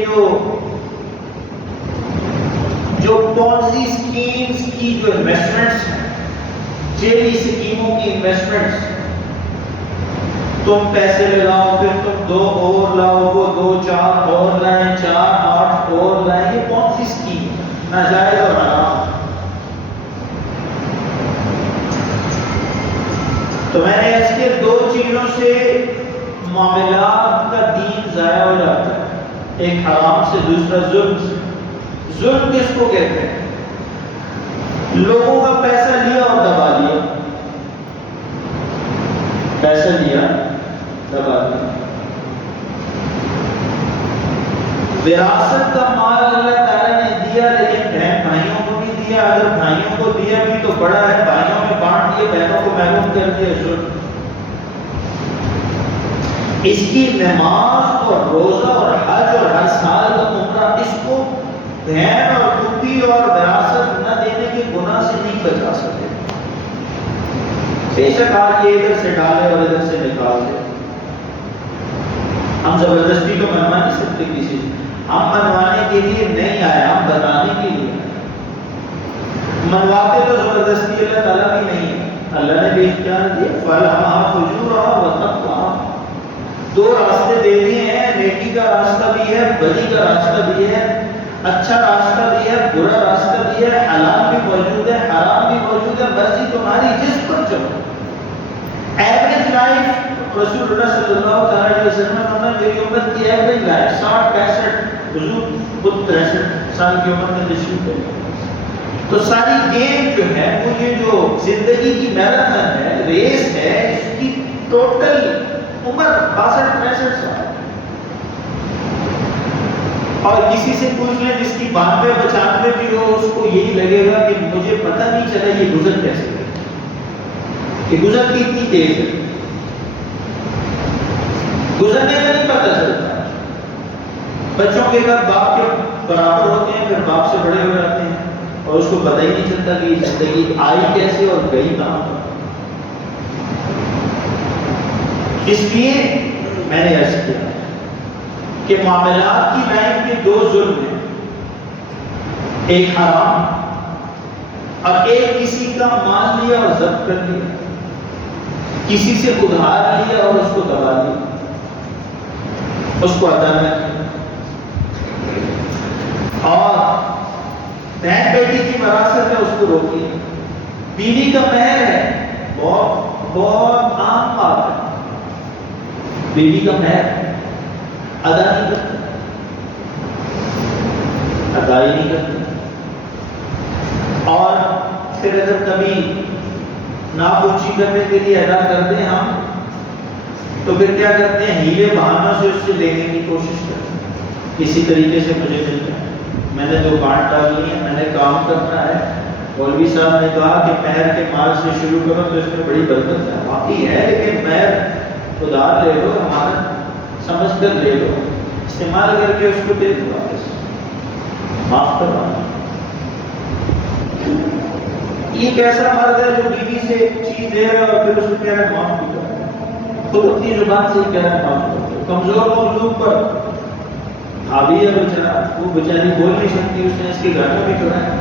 جو پونزی اسکیمز کی جو انویسٹمنٹس ہیں، جیلی اسکیموں کی انویسٹمنٹس، تم پیسے لگاؤ پھر تم 2 اور لاؤ، وہ 2 4 اور لائیں، 4 8 اور لائیں، یہ پونزی اسکیم ناجائز اور حرام۔ تو میں نے اس کے دو چیزوں سے معاملات کا دین ضائع ہو جاتا ہے، ایک حرام سے، دوسرا ظلم سے۔ ظلم کس کو کہتے ہیں؟ لوگوں کا پیسہ لیا اور دبا دیا، پیسہ لیا دبا دیا۔ وراثت کا مال اللہ تعالیٰ نے دیا، لیکن بہن بھائیوں کو بھی دیا، اگر بھائیوں کو دیا بھی تو بڑا ہے، بھائیوں میں بانٹ دیا، بہنوں کو محروم کر دیا، ظلم۔ اس کی نماز اور روزہ اور حج اور ہر سال کا عمرہ، اس کو بہن اور پھوپھی اور وراثت نہ دینے کے گناہ سے نہیں بچا سکتے۔ بے شک آج یہ ادھر سے ڈالے اور ادھر سے نکال دے، ہم زبردستی تو منوا نہیں سکتے کسی سے، ہم منوانے کے لیے نہیں آئے، ہم بتانے کے لیے آئے۔ منواتے تو زبردستی اللہ تعالیٰ بھی نہیں ہے، اللہ نے بھی اختیار دیا، فَلَهَا فُجُورَهَا وَتَقْوَاهَا، دو راستے دے دیے ہیں، نیکی کا راستہ بھی ہے، بدی کا راستہ بھی ہے، اچھا راستہ بھی ہے، برا راستہ بھی ہے، حلال بھی موجود ہے، حرام بھی موجود ہے، مرضی تمہاری جس پر چلو۔ ایوریج لائف رسول اللہ صلی اللہ علیہ وسلم نے میری امت کی ایوریج لائف 60-65، حضور خود 63 سال کی عمر میں تشریف لے گئے۔ تو ساری گیم جو ہے وہ یہ جو زندگی کی میراتھن ہے، ریس ہے، اس کی ٹوٹل عمر 62-63 سال۔ اور کسی سے پوچھ لیں جس کی 92-95 بھی ہو، اس کو یہی لگے گا کہ مجھے پتہ نہیں چلا یہ گزر کیسے گئی، کہ گزرتی اتنی تیز ہے، گزرنے کا نہیں پتہ چلتا۔ بچوں کے گھر باپ کے برابر ہوتے ہیں، پھر باپ سے بڑے ہو جاتے ہیں، اور اس کو پتہ ہی نہیں چلتا کہ یہ زندگی آئی کیسے اور گئی کہاں پر۔ اس لیے میں نے عرض کیا کہ معاملات کی لائن کے دو ظلم ہیں، ایک حرام اور ایک کسی کا مال لیا اور ضبط کر لیا، کسی سے ادھار لیا اور اس کو دبا دیا، اس کو ادا نہ کیا۔ اور بہن بیٹی کی وراثت ہے، اس کو روکیے۔ بیوی کا مہر ہے، بہت عام بات ہے، بیوی کا مہر ادا نہیں کرتے، ادائی نہیں کرتے۔ اور پھر اگر کبھی ناپوچی کرنے کے لیے ادا کرتے ہیں ہم، تو پھر کیا کرتے ہیں، ہیلے بہانوں سے اس سے لینے کی کوشش کرتے ہیں، کسی طریقے سے مجھے مل جائے، میں نے 2 بانٹ ڈالنی ہے، میں نے کام کرنا ہے۔ مولوی صاحب نے کہا کہ مہر کے مال سے شروع کرو تو اس میں بڑی برکت ہے، واقعی ہے، لیکن مہر ادھار لے لو، ہمارا سمجھ کر لے لو، استعمال کر کے اس کو دے دو، واپس معاف کروا۔ یہ کیسا مرد ہے جو بیوی سے چیز دے رہا ہے اور پھر اس کو کہہ رہا ہے معاف بھی کر، خود اپنی زبان سے کہہ رہا ہے معاف کر۔ کمزور مخلوق پر حاوی ہے بیچارہ، وہ بیچاری بول نہیں سکتی، اس نے اس کے گھر میں بھی کھڑا ہے،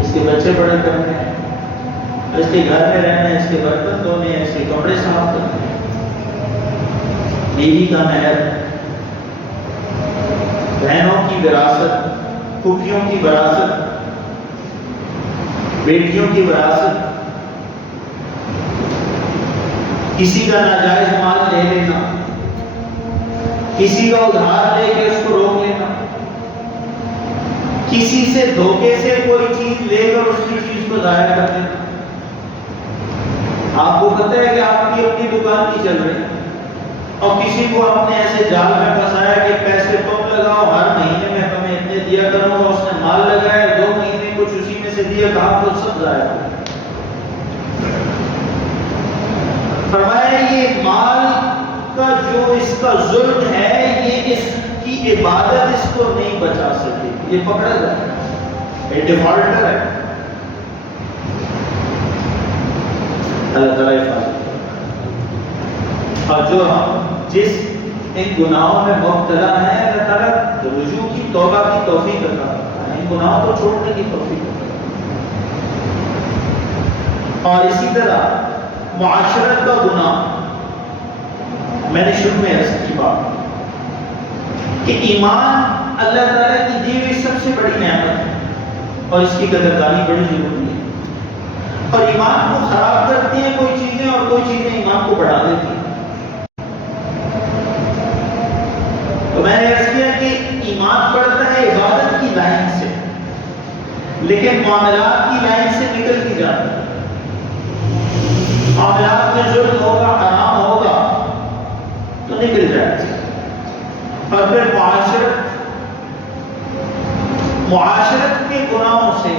اس کے بچے بڑے کرنے ہیں، اس کے گھر میں رہنا ہے، اس کے برتن دھونے ہیں، اس کے کپڑے صاف کرنے ہیں۔ بیوی کا مہر، بہنوں کی وراثت، پھوپھیوں کی وراثت، بیٹیوں کی وراثت، کسی کا ناجائز مال لے لینا، کسی کا ادھار لے کے اس کو روک لینا، کسی سے دھوکے سے کوئی چیز لے کر اس کی چیز کو ضائع کر دینا۔ آپ کو پتہ ہے کہ آپ کی اپنی دکان نہیں چل رہی اور کسی کو آپ نے ایسے جال میں پھنسایا کہ پیسے تم لگاؤ، ہر مہینے میں تمہیں اتنے دیا کروں گا، اس نے مال لگایا، 2 مہینے کچھ اسی میں سے دیا، کہا وہ سب ضائع ہو گیا۔ فرمایا یہ مال کا جو اس کا ظلم ہے، یہ اس کی عبادت اس کو نہیں بچا سکتی، یہ پکڑا جائے، یہ ڈیفالٹر ہے۔ اللہ تعالیٰ حفاظت اور جو ہم جس ان گناہوں میں مبتلا ہیں، اللہ تعالیٰ رجوع کی توبہ کی توفیق عطا کرتا ہے، ان گناہوں کو چھوڑنے کی توفیق عطا کرتا ہے۔ اور اسی طرح معاشرت کا گناہ، میں نے شروع میں عرض کی بات کہ ایمان اللہ تعالیٰ کی دی ہوئی سب سے بڑی نعمت ہے اور اس کی قدردانی بڑی ضروری ہے، اور ایمان کو خراب کرتی ہیں کوئی چیزیں اور کوئی چیزیں ایمان کو بڑھا دیتی ہیں۔ تو میں نے عرض کیا کہ ایمان بڑھتا ہے عبادت کی لائن سے، لیکن معاملات کی لائن سے نکلتی جاتا ہے۔ معاملات میں ظلم ہوگا، حرام ہوگا تو نکل جائے گا، اور پھر معاشرت کے گناہوں سے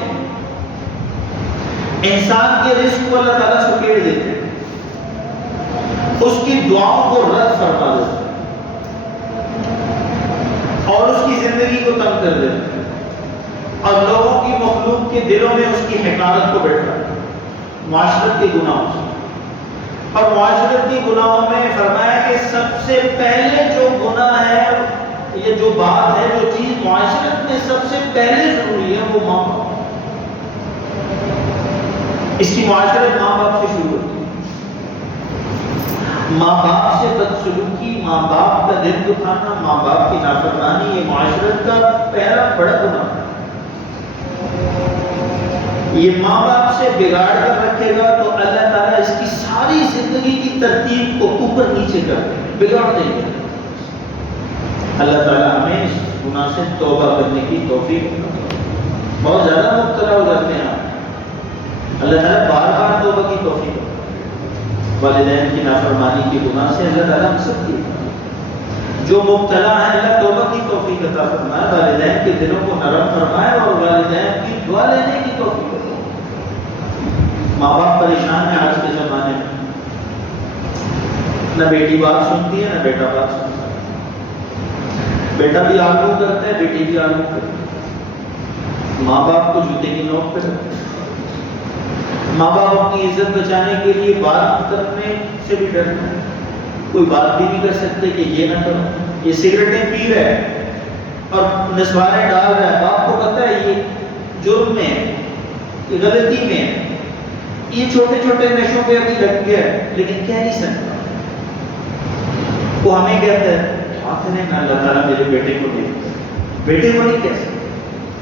انسان کے رزق کو اللہ تعالیٰ سکیڑ دیتے ہیں، اس کی دعاؤں کو رد فرما دیتے ہیں اور اس کی زندگی کو تنگ کر دیتے ہیں، اور لوگوں کی مخلوق کے دلوں میں اس کی حقارت کو بیٹھا ہے معاشرت کے گناہوں سے۔ اور معاشرت کے گناہوں میں فرمایا کہ سب سے پہلے جو گناہ ہے، یہ جو بات ہے، جو چیز معاشرت میں سب سے پہلے ضروری ہے، وہ ماں باپ۔ اس کی معاشرت ماں باپ سے شروع ہوتی ہے۔ ماں باپ سے بدسلوکی، ماں باپ کا دل دکھانا، ماں باپ کی نافرمانی، یہ معاشرت کا پہلا بڑا گناہ ہے۔ یہ ماں باپ سے بگاڑ کر رکھے گا تو اللہ تعالیٰ اس کی ساری زندگی کی ترتیب کو اوپر نیچے کر دیں گے، بگاڑ دیں گے۔ اللہ تعالیٰ ہمیں اس گناہ سے توبہ کرنے کی توفیق دے۔ بہت زیادہ مبتلا ہو جاتے ہیں آپ، اللہ تعالیٰ بار بار توبہ کی توفیق دے۔ والدین کی نافرمانی کی گناہ سے اللہ تعالیٰ ہم سب کی جو مبتلا ہے، اللہ توبہ کی توفیق عطا فرمائے، والدین کے دلوں کو نرم فرمائے اور والدین کی دعا لینے کی توفیق عطا۔ ماں باپ پریشان ہیں آج کے زمانے میں، نہ بیٹی بات سنتی ہے نہ بیٹا بات سنتا ہے، بیٹا بھی آرگو کرتا ہے، بیٹی بھی آرگو کرتی ہے، ماں باپ کو جوتے کی نوک پہ رکھتے ہیں، ماں باپ اپنی عزت بچانے کے لیے بات کرنے سے بھی ڈرتے ہیں، کوئی بات بھی نہیں کر سکتے کہ یہ نہ کرو، یہ سگریٹیں پی رہا ہے اور نسواریں ڈال رہا ہے، باپ کو پتہ ہے یہ جرم میں ہے، یہ غلطی میں ہے، یہ چھوٹے چھوٹے نشوں پہ ابھی لگ گیا ہے، لیکن کہہ نہیں سکتا۔ وہ ہمیں کہتا ہے آخر میں اللہ تعالیٰ میرے بیٹے کو دے، بیٹے کو نہیں کہہ سکتا،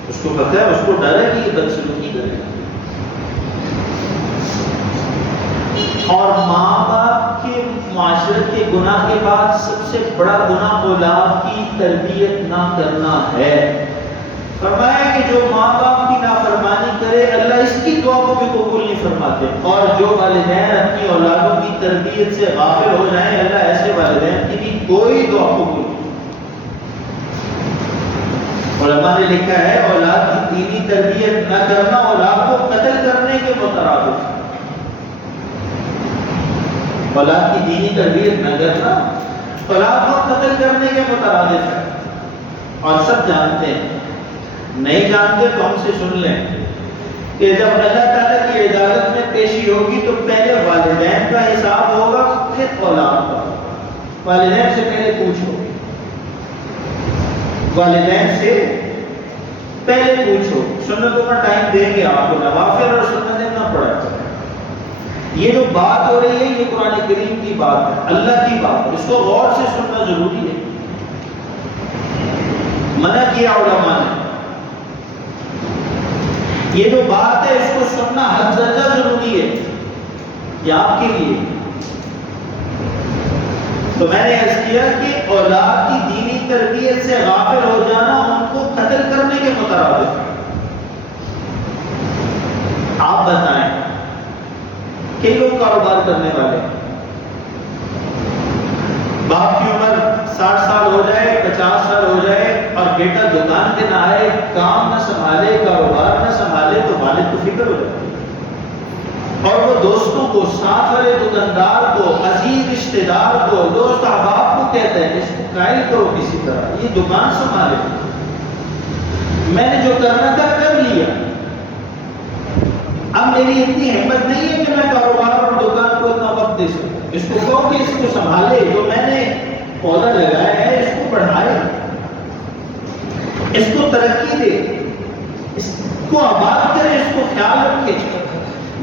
اس کو پتہ ہے، اس کو ڈر ہے کہ یہ بدسلوکی کرے گا۔ اور ماں باپ کے معاشرت کے گناہ کے بعد سب سے بڑا گناہ اولاد کی تربیت نہ کرنا ہے۔ فرمایا کہ جو ماں باپ کی نافرمانی کرے اللہ اس کی دعا کو بھی قبول نہیں فرماتے، اور جو والدین اپنی اولادوں کی تربیت سے غافل ہو جائیں اللہ ایسے والدین کی بھی کوئی دعا قبول نہیں۔ علماء نے لکھا ہے اولاد کی دینی تربیت نہ کرنا اولاد کو قتل کرنے کے مترادف ہے۔ اولاد کی دینی تربیت نہ کرنا اولاد کو قتل کرنے کے مترادف ہے، اور سب جانتے ہیں، نہیں جانتے تو ہم سے سن لیں کہ جب اللہ تعالیٰ کی عدالت میں پیشی ہوگی تو پہلے والدین کا حساب ہوگا، پھر اولاد کا۔ والدین سے پہلے پوچھو، والدین سے پہلے پوچھو۔ سنتوں کا ٹائم دیں گے آپ کو، نوافل اور سنتیں نہ پڑھا۔ یہ جو بات ہو رہی ہے یہ قرآن کریم کی بات ہے، اللہ کی بات ہے، اس کو غور سے سننا ضروری ہے۔ منع کیا علماء نے، یہ جو بات ہے اس کو سننا حد درجہ ضروری ہے، یہ آپ کے لیے۔ تو میں نے عرض کیا کہ اولاد کی دینی تربیت سے غافل ہو جانا ان کو قتل کرنے کے مترادف ہے۔ آپ بتائیں، کئی لوگ کاروبار کرنے والے، باپ کی عمر 60 سال ہو جائے، 50 سال ہو جائے اور بیٹا دکان پہ نہ آئے، کام نہ سنبھالے، کاروبار نہ سنبھالے تو والد کو فکر ہو جاتی ہے، اور وہ دوستوں کو، ساتھ والے دکاندار کو، عزیز رشتہ دار کو، دوست احباب کو کہتا ہے اس کو قائل کرو کسی طرح، یہ دکان سنبھالے، میں نے جو کرنا تھا کر لیا، اب میری اتنی ہمت نہیں ہے کہ میں کاروبار اور دکان کو اتنا وقت دے سکوں۔ اس کو کہو کہ اس کو سنبھالے، جو میں نے پودا لگایا ہے اس کو بڑھائے، اس کو ترقی دے، اس کو آباد کرے، اس کو خیال رکھے۔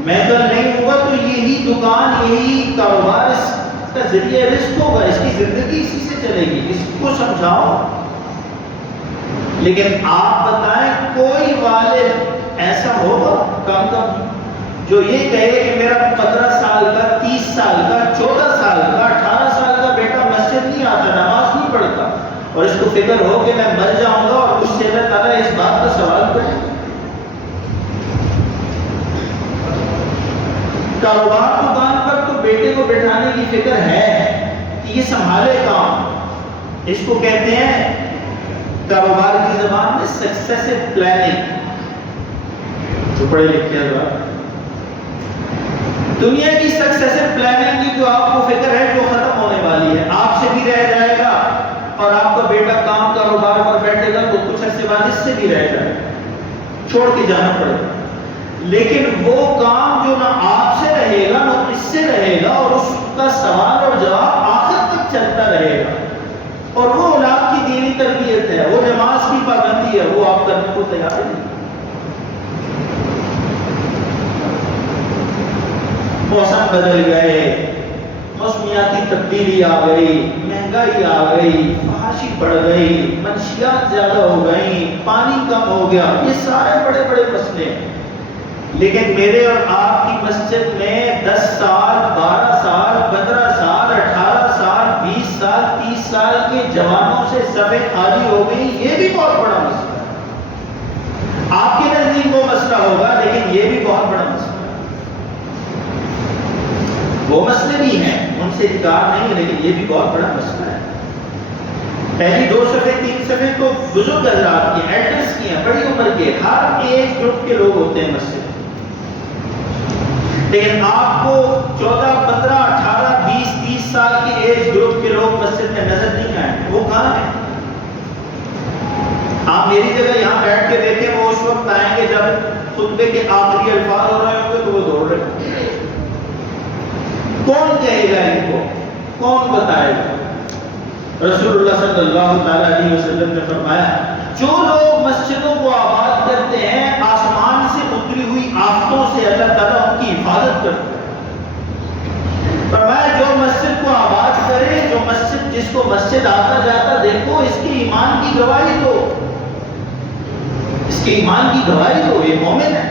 میں کل نہیں ہوا تو یہی دکان، یہی کاروبار اس کا ذریعہ رزق ہوگا، اس کی زندگی اسی سے چلے گی، اس کو سمجھاؤ۔ لیکن آپ بتائیں کوئی والد ایسا ہوگا کم جو یہ کہے کہ میرا 15 سال کا، 30 سال کا، 14 سال کا، 18 سال کا بیٹا مسجد نہیں آتا، نماز نہیں پڑھتا، اور اس کو فکر ہو کہ میں مر جاؤں گا اور مجھ سے اللہ تعالیٰ اس بات کا سوال کرے؟ کاروبار دکان پر تو بیٹے کو بٹھانے کی فکر ہے کہ یہ سنبھالے کام، اس کو کہتے ہیں کاروبار کی زبان میں سکسیسو پلاننگ۔ جو پڑھے لکھے ہیں، دنیا کی سکسیسو پلاننگ کی جو آپ کو فکر ہے جو ختم ہونے والی ہے، آپ سے بھی رہ جائے گا اور آپ کا بیٹا کام کاروبار پر بیٹھے گا تو کچھ عرصے بعد اس سے بھی رہ جائے گا، چھوڑ کے جانا پڑے گا۔ لیکن وہ کام جو نہ آپ سے رہے گا نہ اس سے رہے گا، اور اس کا سوال اور جواب آخر تک چلتا رہے گا، اور وہ اولاد کی دینی تربیت ہے، وہ نماز کی پابندی ہے، وہ آپ کرنے کو تیار نہیں۔ موسم بدل گئے، موسمیاتی تبدیلی آ گئی، مہنگائی آ گئی، فحاشی بڑھ گئی، منشیات زیادہ ہو گئی، پانی کم ہو گیا، یہ سارے بڑے بڑے مسئلے ہیں۔ لیکن میرے اور آپ کی مسجد میں 10 سال، 12 سال، 15 سال، 18 سال، 20 سال، 30 سال کے جوانوں سے صفیں خالی ہو گئی، یہ بھی بہت بڑا مسئلہ ہے۔ آپ کے نزدیک وہ مسئلہ ہوگا لیکن یہ بھی بہت بڑا مسئلہ ہے۔ وہ مسئلے بھی ہیں، ان سے انکار نہیں ہے، لیکن یہ بھی بہت بڑا مسئلہ ہے۔ پہلی 2 صفحے 3 صفحے تو بزرگ حضرات کی، ایڈرس کی ہیں، بڑی عمر کے، ہر ایج گروپ کے لوگ ہوتے ہیں مسجد، لیکن آپ کو 14، 15، 18، 20، 30 سال کے ایج گروپ کے لوگ مسجد میں نظر نہیں آئے، وہ کہاں ہیں؟ آپ میری جگہ یہاں بیٹھ کے دیکھیں، وہ اس وقت آئیں گے جب خطبے کے آخری الفاظ ہو رہے ہوں گے تو وہ دوڑ رہے ہوں گے۔ کون کہے گا ان کو؟ کون بتائے گا؟ رسول اللہ صلی اللہ تعالی علیہ وسلم نے فرمایا، جو لوگ مسجدوں کو آباد کرتے ہیں، آسمان سے اتری ہوئی آفتوں سے اللہ تعالیٰ ان کی حفاظت کرتے ہیں۔ فرمایا جو مسجد کو آباد کرے، جو مسجد، جس کو مسجد آتا جاتا دیکھو، اس کی ایمان کی گواہی دو، اس کے ایمان کی گواہی دو، یہ مومن ہے۔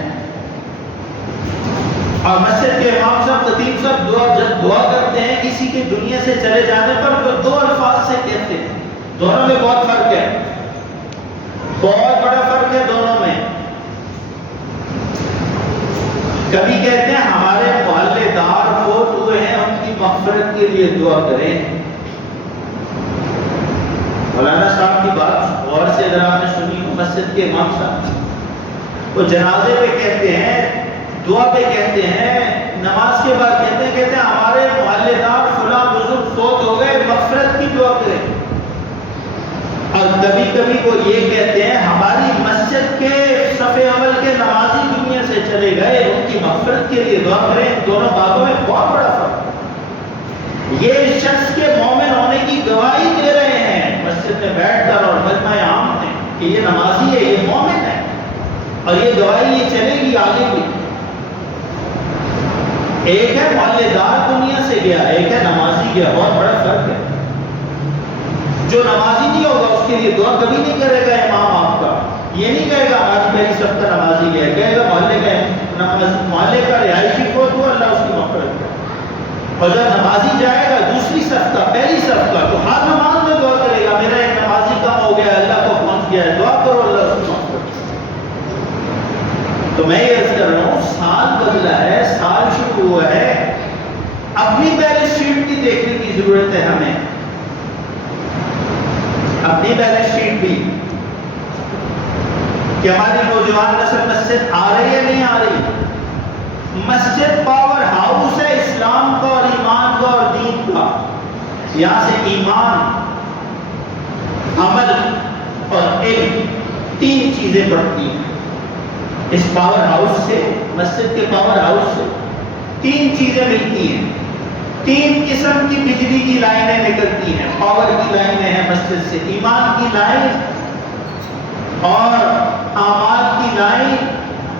اور مسجد کے امام صاحب، خطیب صاحب جب دعا کرتے ہیں کسی کے دنیا سے چلے جانے پر تو 2 الفاظ سے کہتے ہیں، دونوں میں بہت فرق ہے، بہت بڑا فرق ہے دونوں میں۔ کبھی کہتے ہیں ہمارے محلے دار فوت ہوئے ہیں، ان کی مغفرت کے لیے دعا کریں۔ مولانا صاحب کی بات غور سے اگر آپ نے سنی ہو، مسجد کے امام صاحب، وہ جنازے پہ کہتے ہیں، دعا پہ کہتے ہیں، نماز کے بعد کہتے ہیں ہمارے محلے دار فلاں بزرگ فوت ہو گئے، مغفرت کی دعا کریں۔ اور کبھی کبھی وہ یہ کہتے ہیں ہماری مسجد کے صف اول کے نمازی دنیا سے سے چلے گئے، ان کی مغفرت کے لیے دعا کریں. دونوں باتوں میں بہت بڑا فرق ہے. یہ شخص کے مومن ہونے کی گواہی دے رہے ہیں مسجد میں بیٹھ کر اور مجمع عام میں کہ یہ نمازی ہے، یہ مومن ہے، اور یہ گواہی یہ چلے گی آگے بھی. ایک ہے محلے دار دنیا سے گیا، ایک ہے نمازی گیا. بہت بڑا فرق ہے. جو نمازی نہیں ہوگا اس کے لیے دعا کبھی نہیں کرے گا امام آپ کا. یہ نہیں کہے گا آج پہلی صف کا نمازی گیا، کہے گا محلے کا رہائشی کو تو اللہ اس کی مغفرت کرے. اور جب نمازی جائے گا دوسری صف کا، پہلی صف کا، تو ہر نماز میں دعا کرے گا میرا ایک نمازی کم ہو گیا، اللہ کو پہنچ گیا ہے، دعا کرو اللہ اس کی مغفرت کرے. تو میں یہ عرض کر رہا ہوں سال بدلا ہے، سال شروع ہوا ہے، اپنی بیلنس شیٹ بھی دیکھنے کی ضرورت ہے ہمیں. اپنی بیلنس شیٹ بھی کہ ہماری نوجوان نسل مسجد آ رہی ہے نہیں آ رہی. مسجد پاور ہاؤس ہے اسلام کا اور ایمان کا اور دین کا. یہاں سے ایمان، عمل اور علم تین چیزیں بڑھتی ہیں. اس پاور ہاؤس سے، مسجد کے پاور ہاؤس سے تین چیزیں ملتی ہیں. تین قسم کی بجلی کی لائنیں نکلتی ہیں. پاور کی لائنیں ہیں مسجد سے، ایمان کی لائن اور اعمال کی لائن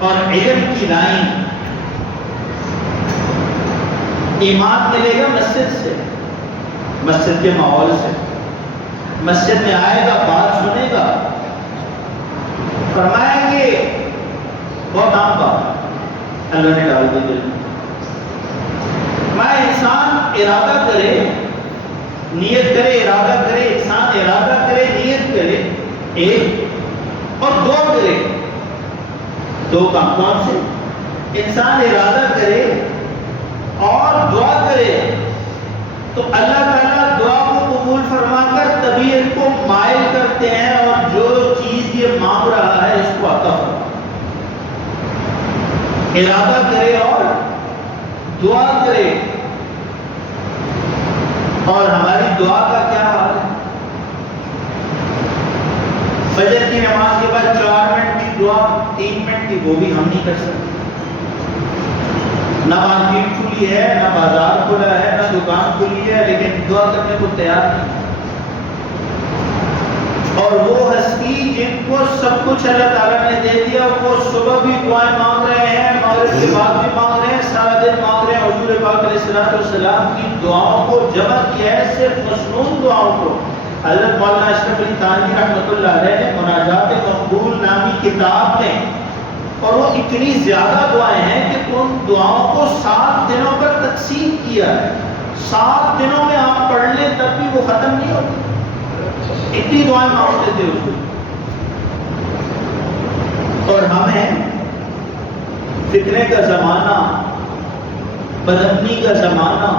اور علم کی لائن. ایمان ملے گا مسجد سے، مسجد کے ماحول سے. مسجد میں آئے گا، بات سنے گا، فرمائیں گے بہت عام بات اللہ نے ڈال دی دل میں. میں انسان ارادہ کرے، نیت کرے، ارادہ کرے، انسان ارادہ کرے، نیت کرے ایک، اور دعا کرے. دو کام کون سے؟ انسان ارادہ کرے اور دعا کرے تو اللہ تعالیٰ دعا کو قبول فرما کر طبیعت کو مائل کرتے ہیں اور جو چیز یہ مانگ رہا ہے اس کو عطا فرما. ارادہ کرے اور دعا کرے. اور ہماری دعا کا کیا حال ہے؟ فجر کی نماز کے بعد 4 منٹ کی دعا، 3 منٹ کی، وہ بھی ہم نہیں کر سکتے. نہ مارکیٹ کھلی ہے، نہ بازار کھلا ہے، نہ دکان کھلی ہے، لیکن دعا کرنے کو تیار نہیں. اور وہ ہستی جن کو سب کچھ اللہ تعالیٰ نے دے دیا، وہ صبح بھی دعائیں مانگ رہے ہیں، مغرب کے بعد بھی مانگ رہے ہیں، سارا دن مانگ رہے ہیں. حضور پاک علیہ السلام کی دعاؤں کو جمع کیا ہے، صرف مسنون دعاؤں کو. حضرت مولانا اشرف علی تھانوی رحمۃ اللہ علیہ نے مناجات مقبول نامی کتاب میں، اور وہ اتنی زیادہ دعائیں ہیں کہ ان دعاؤں کو 7 دنوں پر تقسیم کیا ہے. 7 دنوں میں آپ پڑھ لیں تب بھی وہ ختم نہیں ہوتی. اتنی دعائیں مانگتے تھے اس کو. اور ہمیں فتنے کا زمانہ، بدامنی کا زمانہ،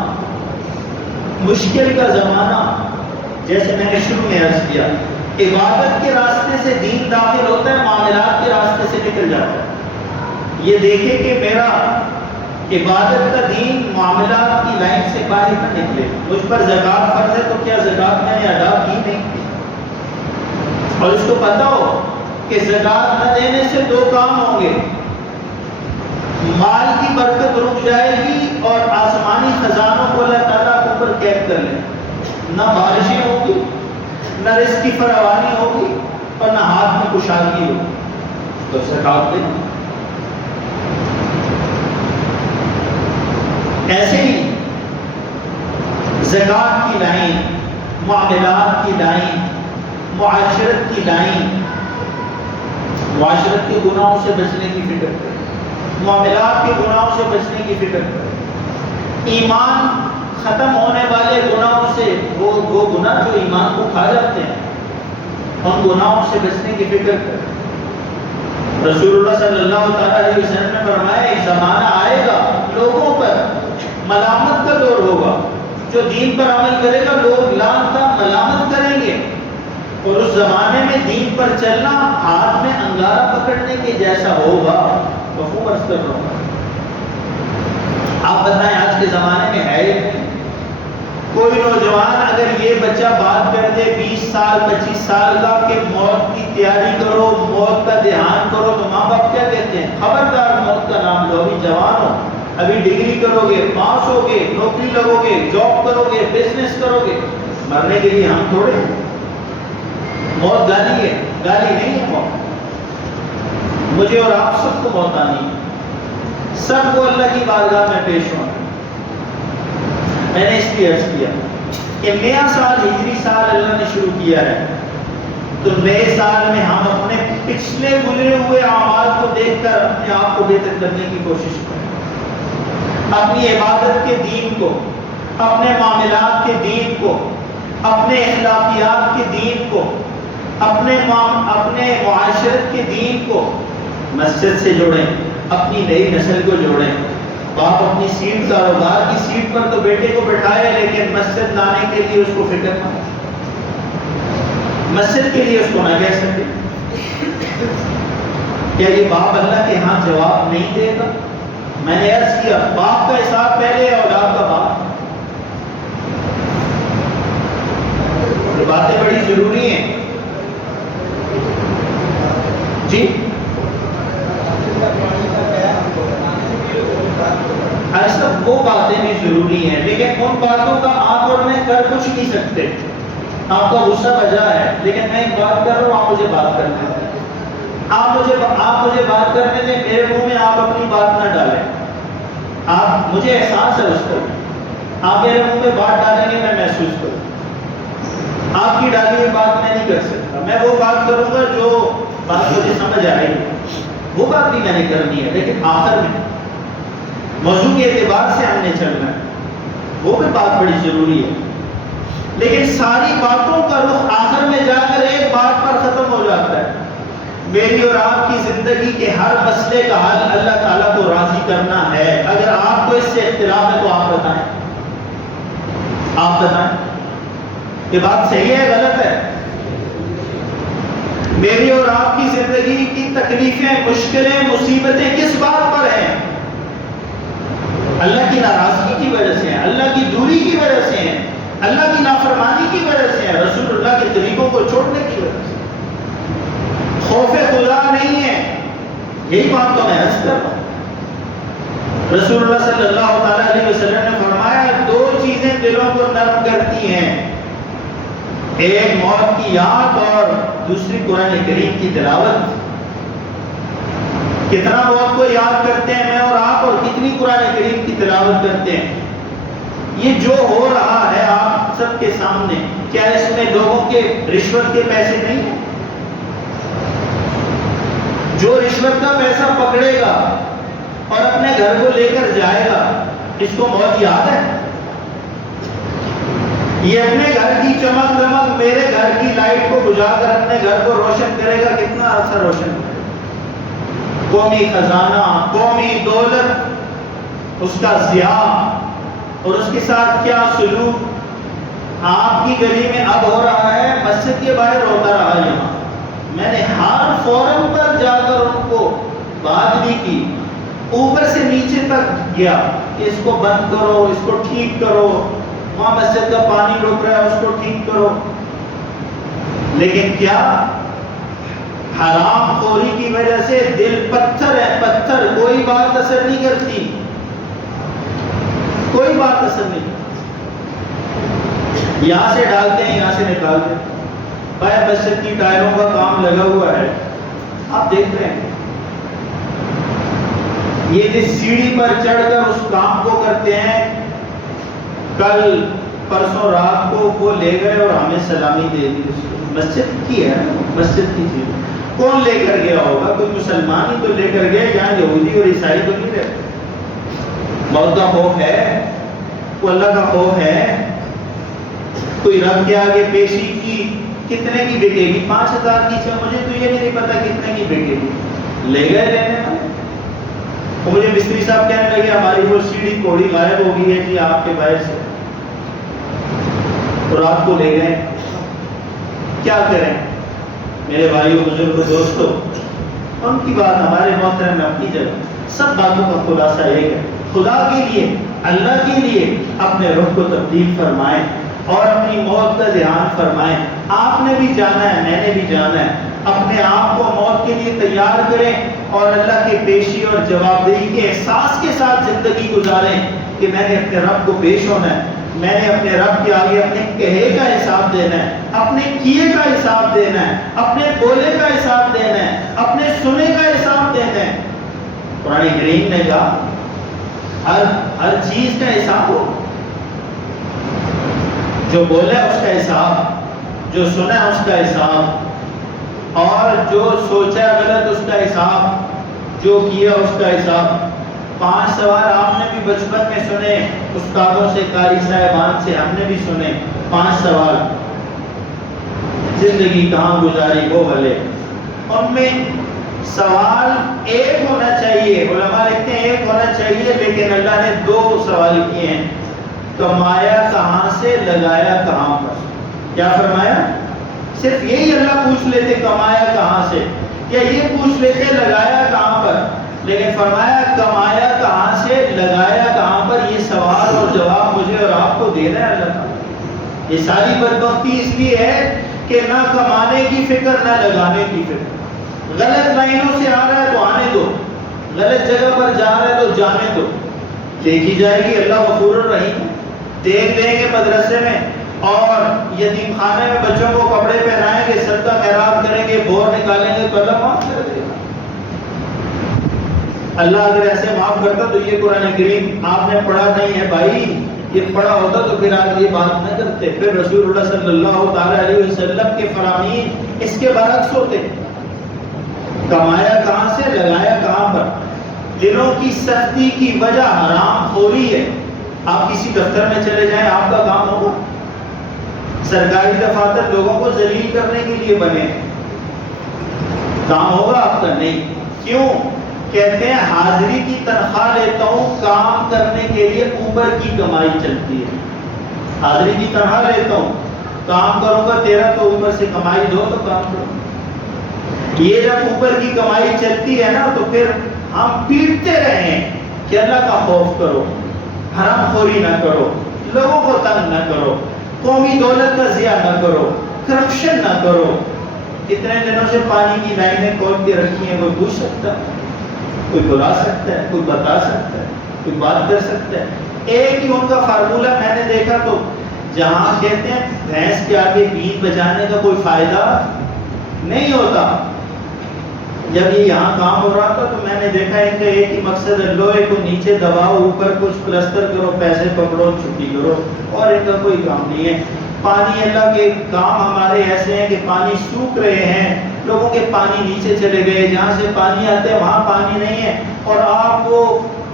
مشکل کا زمانہ، جیسے میں نے شروع میں عرض کیا، عبادت کے راستے سے دین داخل ہوتا ہے، معاملات کے راستے سے نکل جاتا ہے. یہ دیکھیں کہ میرا عبادت کا دین معاملات کی لائن سے باہر نہ نکلے. مجھ پر زکوٰۃ فرض ہے تو کیا زکوٰۃ میں نے ادا کی نہیں؟ اور اس کو پتا ہو کہ زکوٰۃ نہ دینے سے 2 کام ہوں گے: مال کی برکت رک جائے گی اور آسمانی خزانوں کو اللہ تعالیٰ اوپر قید کر لیں. نہ بارشیں ہوگی، نہ رزق کی فراوانی ہوگی، اور نہ ہاتھ میں کشادگی ہوگی. تو زکوٰۃ دیں. ایسے ہی زکوٰۃ کی لائن، معاملات کی لائن، معاشرت کی لائن، معاشرت کے گناہوں سے بچنے کی فکر کریں، معاملات کے گناہوں سے بچنے کی فکر کریں. ایمان ختم ہونے والے گناہوں سے، وہ گناہ جو ایمان کو کھا جاتے ہیں، ان گناہوں سے بچنے کی فکر کریں. رسول اللہ صلی اللہ علیہ وسلم نے فرمایا ایک زمانہ آئے گا لوگوں پر ملامت کا دور ہوگا. جو دین پر عمل کرے گا لوگ لعنت ملامت کریں گے. اور اس زمانے میں دین پر چلنا ہاتھ میں انگارہ پکڑنے کے جیسا ہوگا. مفہوم عرض کر رہا ہوں. آپ بتائیں آج کے زمانے میں ہے کوئی نوجوان اگر یہ بچہ بات کر دے 20 سال 25 سال کا کہ موت کی تیاری کرو، موت کا دھیان کرو، تو ماں باپ کیا کہتے ہیں؟ خبردار موت کا ابھی ڈگری کرو گے، پاس ہوگے، نوکری لگو گے، جاب کرو گے، بزنس کرو گے، مرنے کے لیے ہم تھوڑے۔ موت گالی ہے، گالی نہیں ہے موت۔ مجھے اور آپ سب کو موت آنی ہے، سب کو اللہ کی بارگاہ میں پیش ہونا۔ میں نے اس لیے عرض کیا کہ نیا سال ہجری سال اللہ نے شروع کیا ہے، تو نئے سال میں ہم اپنے پچھلے گزرے ہوئے اعمال کو دیکھ کر اپنے آپ کو بہتر کرنے کی کوشش کریں، اپنی عبادت کے دین کو، اپنے معاملات کے دین کو، اپنے اخلاقیات کے دین کو، اپنے معاشرت کے دین کو مسجد سے جوڑیں، اپنی نئی نسل کو جوڑیں۔ باپ اپنی سیٹ، کاروبار کی سیٹ پر تو بیٹے کو بٹھائے، لیکن مسجد لانے کے لیے اس کو فکر نہ، مسجد کے لیے اس کو نہ کہہ سکے۔ کیا یہ باپ اللہ کے ہاں جواب نہیں دے گا؟ میں نے عرض کیا باپ کا حساب پہلے، اولاد کا باپ۔ یہ باتیں بڑی ضروری ہیں جی۔ ایسا وہ باتیں بھی ضروری ہیں، لیکن ان باتوں کا آپ اور میں کر کچھ نہیں سکتے۔ آپ کا غصہ بجا ہے، لیکن میں ایک بات کر رہا ہوں، آپ مجھے بات کرنے دیں۔ آپ مجھے بات کرنے دیں، میرے منہ میں آپ اپنی بات نہ ڈالیں۔ آپ، مجھے احساس ہے اس کا، آپ میرے منہ میں بات ڈالیں گے، میں محسوس کروں۔ آپ کی ڈالی ہوئی بات میں نہیں کر سکتا، میں وہ بات کروں گا جو بات مجھے سمجھ آئے گی، وہ بات بھی میں نے کرنی ہے، لیکن آخر میں موضوع کے اعتبار سے ہم نے چلنا ہے، وہ بھی بات بڑی ضروری ہے، لیکن ساری باتوں کا رخ آخر میں جا کر ایک بات پر ختم ہو جاتا ہے۔ میری اور آپ کی زندگی کے ہر مسئلے کا حل اللہ تعالیٰ کو راضی کرنا ہے۔ اگر آپ کو اس سے اختلاف ہے تو آپ بتائیں، آپ بتائیں یہ بات صحیح ہے غلط ہے؟ میری اور آپ کی زندگی کی تکلیفیں، مشکلیں، مصیبتیں کس بات پر ہیں؟ اللہ کی ناراضگی کی وجہ سے ہیں، اللہ کی دوری کی وجہ سے ہیں، اللہ کی نافرمانی کی وجہ سے ہیں، رسول اللہ کے طریقوں کو چھوڑنے کی وجہ سے۔ خوف خدا نہیں ہے، یہی بات تو میں عرض کر رہا ہوں۔ رسول اللہ صلی اللہ تعالیٰ علیہ وسلم نے فرمایا دو چیزیں دلوں کو نرم کرتی ہیں، ایک موت کی یاد اور دوسری قرآن کریم کی تلاوت۔ کتنا موت کو یاد کرتے ہیں میں اور آپ، اور کتنی قرآن کریم کی تلاوت کرتے ہیں؟ یہ جو ہو رہا ہے آپ سب کے سامنے، کیا اس میں لوگوں کے رشوت کے پیسے نہیں ہیں؟ جو رشوت کا پیسہ پکڑے گا اور اپنے گھر کو لے کر جائے گا، اس کو موت یاد ہے؟ یہ اپنے گھر کی چمک دمک، میرے گھر کی لائٹ کو بجھا کر اپنے گھر کو روشن کرے گا، کتنا عرصہ روشن کرے گا؟ قومی خزانہ، قومی دولت، اس کا ضیاع اور اس کے ساتھ کیا سلوک آپ کی گلی میں اب ہو رہا ہے۔ مسجد کے باہر ہوتا رہا یہاں، میں نے ہر فورم پر جا کر ان کو بات بھی کی، اوپر سے نیچے تک گیا کہ اس کو بند کرو، اس کو ٹھیک کرو، وہاں مسجد کا پانی رک رہا ہے اس کو ٹھیک کرو، لیکن کیا حرام خوری کی وجہ سے دل پتھر ہے، پتھر، کوئی بات اثر نہیں کرتی، کوئی بات اثر نہیں کرتی۔ یہاں سے ڈالتے ہیں، یہاں سے نکالتے ہیں۔ بھائی مسجد کی ٹائروں کا کام لگا ہوا ہے، آپ دیکھ رہے ہیں، یہ جس سیڑھی پر چڑھ کر اس کام کو کرتے ہیں، کل پرسوں رات کو وہ لے گئے اور ہمیں سلامی دے دی، مسجد کی ہے، مسجد کی چیز کون لے کر گیا ہوگا؟ کوئی مسلمان ہی تو لے کر گیا، یہاں یہودی اور عیسائی تو نہیں رہتے۔ موت کا خوف ہے، کوئی اللہ کا خوف ہے؟ کوئی رب کے آگے پیشی کی کتنے کی بکے گی؟ 5,000 کی، مجھے تو یہ نہیں پتا کتنے کی بکے گی، لے گئے لینے والے۔ اور مجھے مستری صاحب کہنے لگے ہماری وہ سیڑھی کوڑی غائب ہو گئی ہے جی آپ کے باعث سے، اور آپ کو لے گئے، کیا کریں؟ میرے بھائیوں، بزرگوں، دوستوں، ان کی بات ہمارے محترم میں اپنی جگہ، سب باتوں کا خلاصہ ایک ہے، خدا کے لیے، اللہ کے لیے اپنے رخ کو تبدیل فرمائیں اور اپنی موت کا دھیان فرمائیں۔ آپ نے بھی جانا ہے، میں نے بھی جانا ہے، اپنے آپ کو موت کے لیے تیار کریں اور اللہ کے پیشی اور جواب دہی کے احساس کے ساتھ زندگی گزاریں کہ میں نے اپنے رب کو پیش ہونا ہے، میں نے اپنے رب کے آگے اپنے کہے کا حساب دینا ہے، اپنے کیے کا حساب دینا ہے، اپنے بولے کا حساب دینا ہے، اپنے سنے کا حساب دینا ہے۔ قرآن کریم نے کہا ہر چیز کا حساب ہو، جو بولا اس کا حساب، جو سنا اس کا حساب، اور جو سوچا غلط اس کا حساب، جو کیا اس کا حساب۔ 5 سوال آپ نے بھی بچپن میں سنے، استادوں سے، قاری صاحبان سے ہم نے بھی سنے۔ 5 سوال، زندگی کہاں گزاری وہ بھلے، ان میں سوال ایک ہونا چاہیے، علماء لکھتے ہیں ایک ہونا چاہیے، لیکن اللہ نے 2 سوال کیے ہیں، کمایا کہاں سے، لگایا کہاں پر۔ کیا فرمایا؟ صرف یہی اللہ پوچھ لیتے کمایا کہاں سے، یا یہ پوچھ لیتے لگایا کہاں پر، لیکن فرمایا کمایا کہاں سے، لگایا کہاں پر۔ یہ سوال اور جواب مجھے اور آپ کو دینا ہے اللہ تعالیٰ۔ یہ ساری بدبختی اس لیے ہے کہ نہ کمانے کی فکر نہ لگانے کی فکر۔ غلط لائنوں سے آ رہا ہے تو آنے دو، غلط جگہ پر جا رہا ہے تو جانے دو، دیکھی جائے گی، اللہ غفور الرحیم۔ دیکھ لیں گے مدرسے میں اور یتیم خانے میں بچوں کو کپڑے پہنائیں گے، صدقہ خیرات کریں گے، بور نکالیں گے تو اللہ معاف کر دے گا۔ اللہ اگر ایسے معاف کرتا تو یہ قرآن کریم آپ نے پڑھا نہیں ہے بھائی، یہ پڑھا ہوتا تو پھر آپ یہ بات نہ کرتے، پھر رسول اللہ صلی اللہ تعالی علیہ وسلم کے فرامین اس کے برعکس ہوتے۔ کمایا کہاں سے، لگایا کہاں پر۔ دلوں کی سختی کی وجہ حرام خوری ہے۔ آپ کسی دفتر میں چلے جائیں، آپ کا کام ہوگا، سرکاری دفاتر لوگوں کو ذلیل کرنے کے لیے بنے، کام ہوگا آپ کا؟ نہیں۔ کیوں؟ کہتے ہیں حاضری کی تنخواہ لیتا ہوں، کام کرنے کے لیے اوپر کی کمائی چلتی ہے۔ حاضری کی تنخواہ لیتا ہوں، کام کروں گا تیرا تو اوپر سے کمائی دو تو کام کروں۔ یہ جب اوپر کی کمائی چلتی ہے نا تو پھر ہم پیٹتے رہیں کہ اللہ کا خوف کرو، حرام خوری نہ کرو، لوگوں کو تنگ نہ کرو، قومی دولت کا ضیاع نہ کرو، کرپشن نہ کرو۔ کتنے دنوں سے پانی کی لائنیں کھول کے رکھی ہیں، کوئی پوچھ سکتا ہے، کوئی بلا سکتا ہے، کوئی بتا سکتا ہے، کوئی بات کر سکتا ہے؟ ایک ہی ان کا فارمولہ میں نے دیکھا تو جہاں کہتے ہیں بھینس کے آگے بین بجانے کا کوئی فائدہ نہیں ہوتا، جب یہ یہاں کام ہو رہا تھا تو میں نے دیکھا ان کا ایک ہی مقصد ہے، لوہے کو نیچے دباؤ، اوپر کچھ پلسٹر کرو، پیسے پکڑو، چھٹی کرو، اور ان کا کوئی کام نہیں ہے۔ پانی، اللہ کے کام ہمارے ایسے ہیں کہ پانی سوکھ رہے ہیں، لوگوں کے پانی نیچے چلے گئے، جہاں سے پانی آتے ہیں وہاں پانی نہیں ہے، اور آپ وہ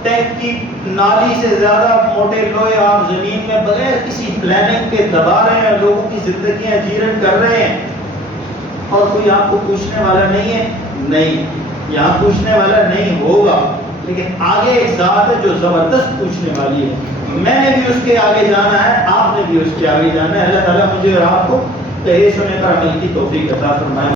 ٹینک کی نالی سے زیادہ موٹے لوہے آپ زمین میں بغیر کسی پلاننگ کے دبا رہے ہیں، لوگوں کی زندگیاں جیرن کر رہے ہیں، اور کوئی آپ کو پوچھنے والا نہیں ہے۔ نہیں، یہاں پوچھنے والا نہیں ہوگا، لیکن آگے ایک ذات ہے جو زبردست پوچھنے والی ہے۔ میں نے بھی اس کے آگے جانا ہے، آپ نے بھی اس کے آگے جانا ہے۔ اللہ تعالیٰ مجھے اور آپ کو کہے سنے پر عمل کی توفیق عطا فرمائے۔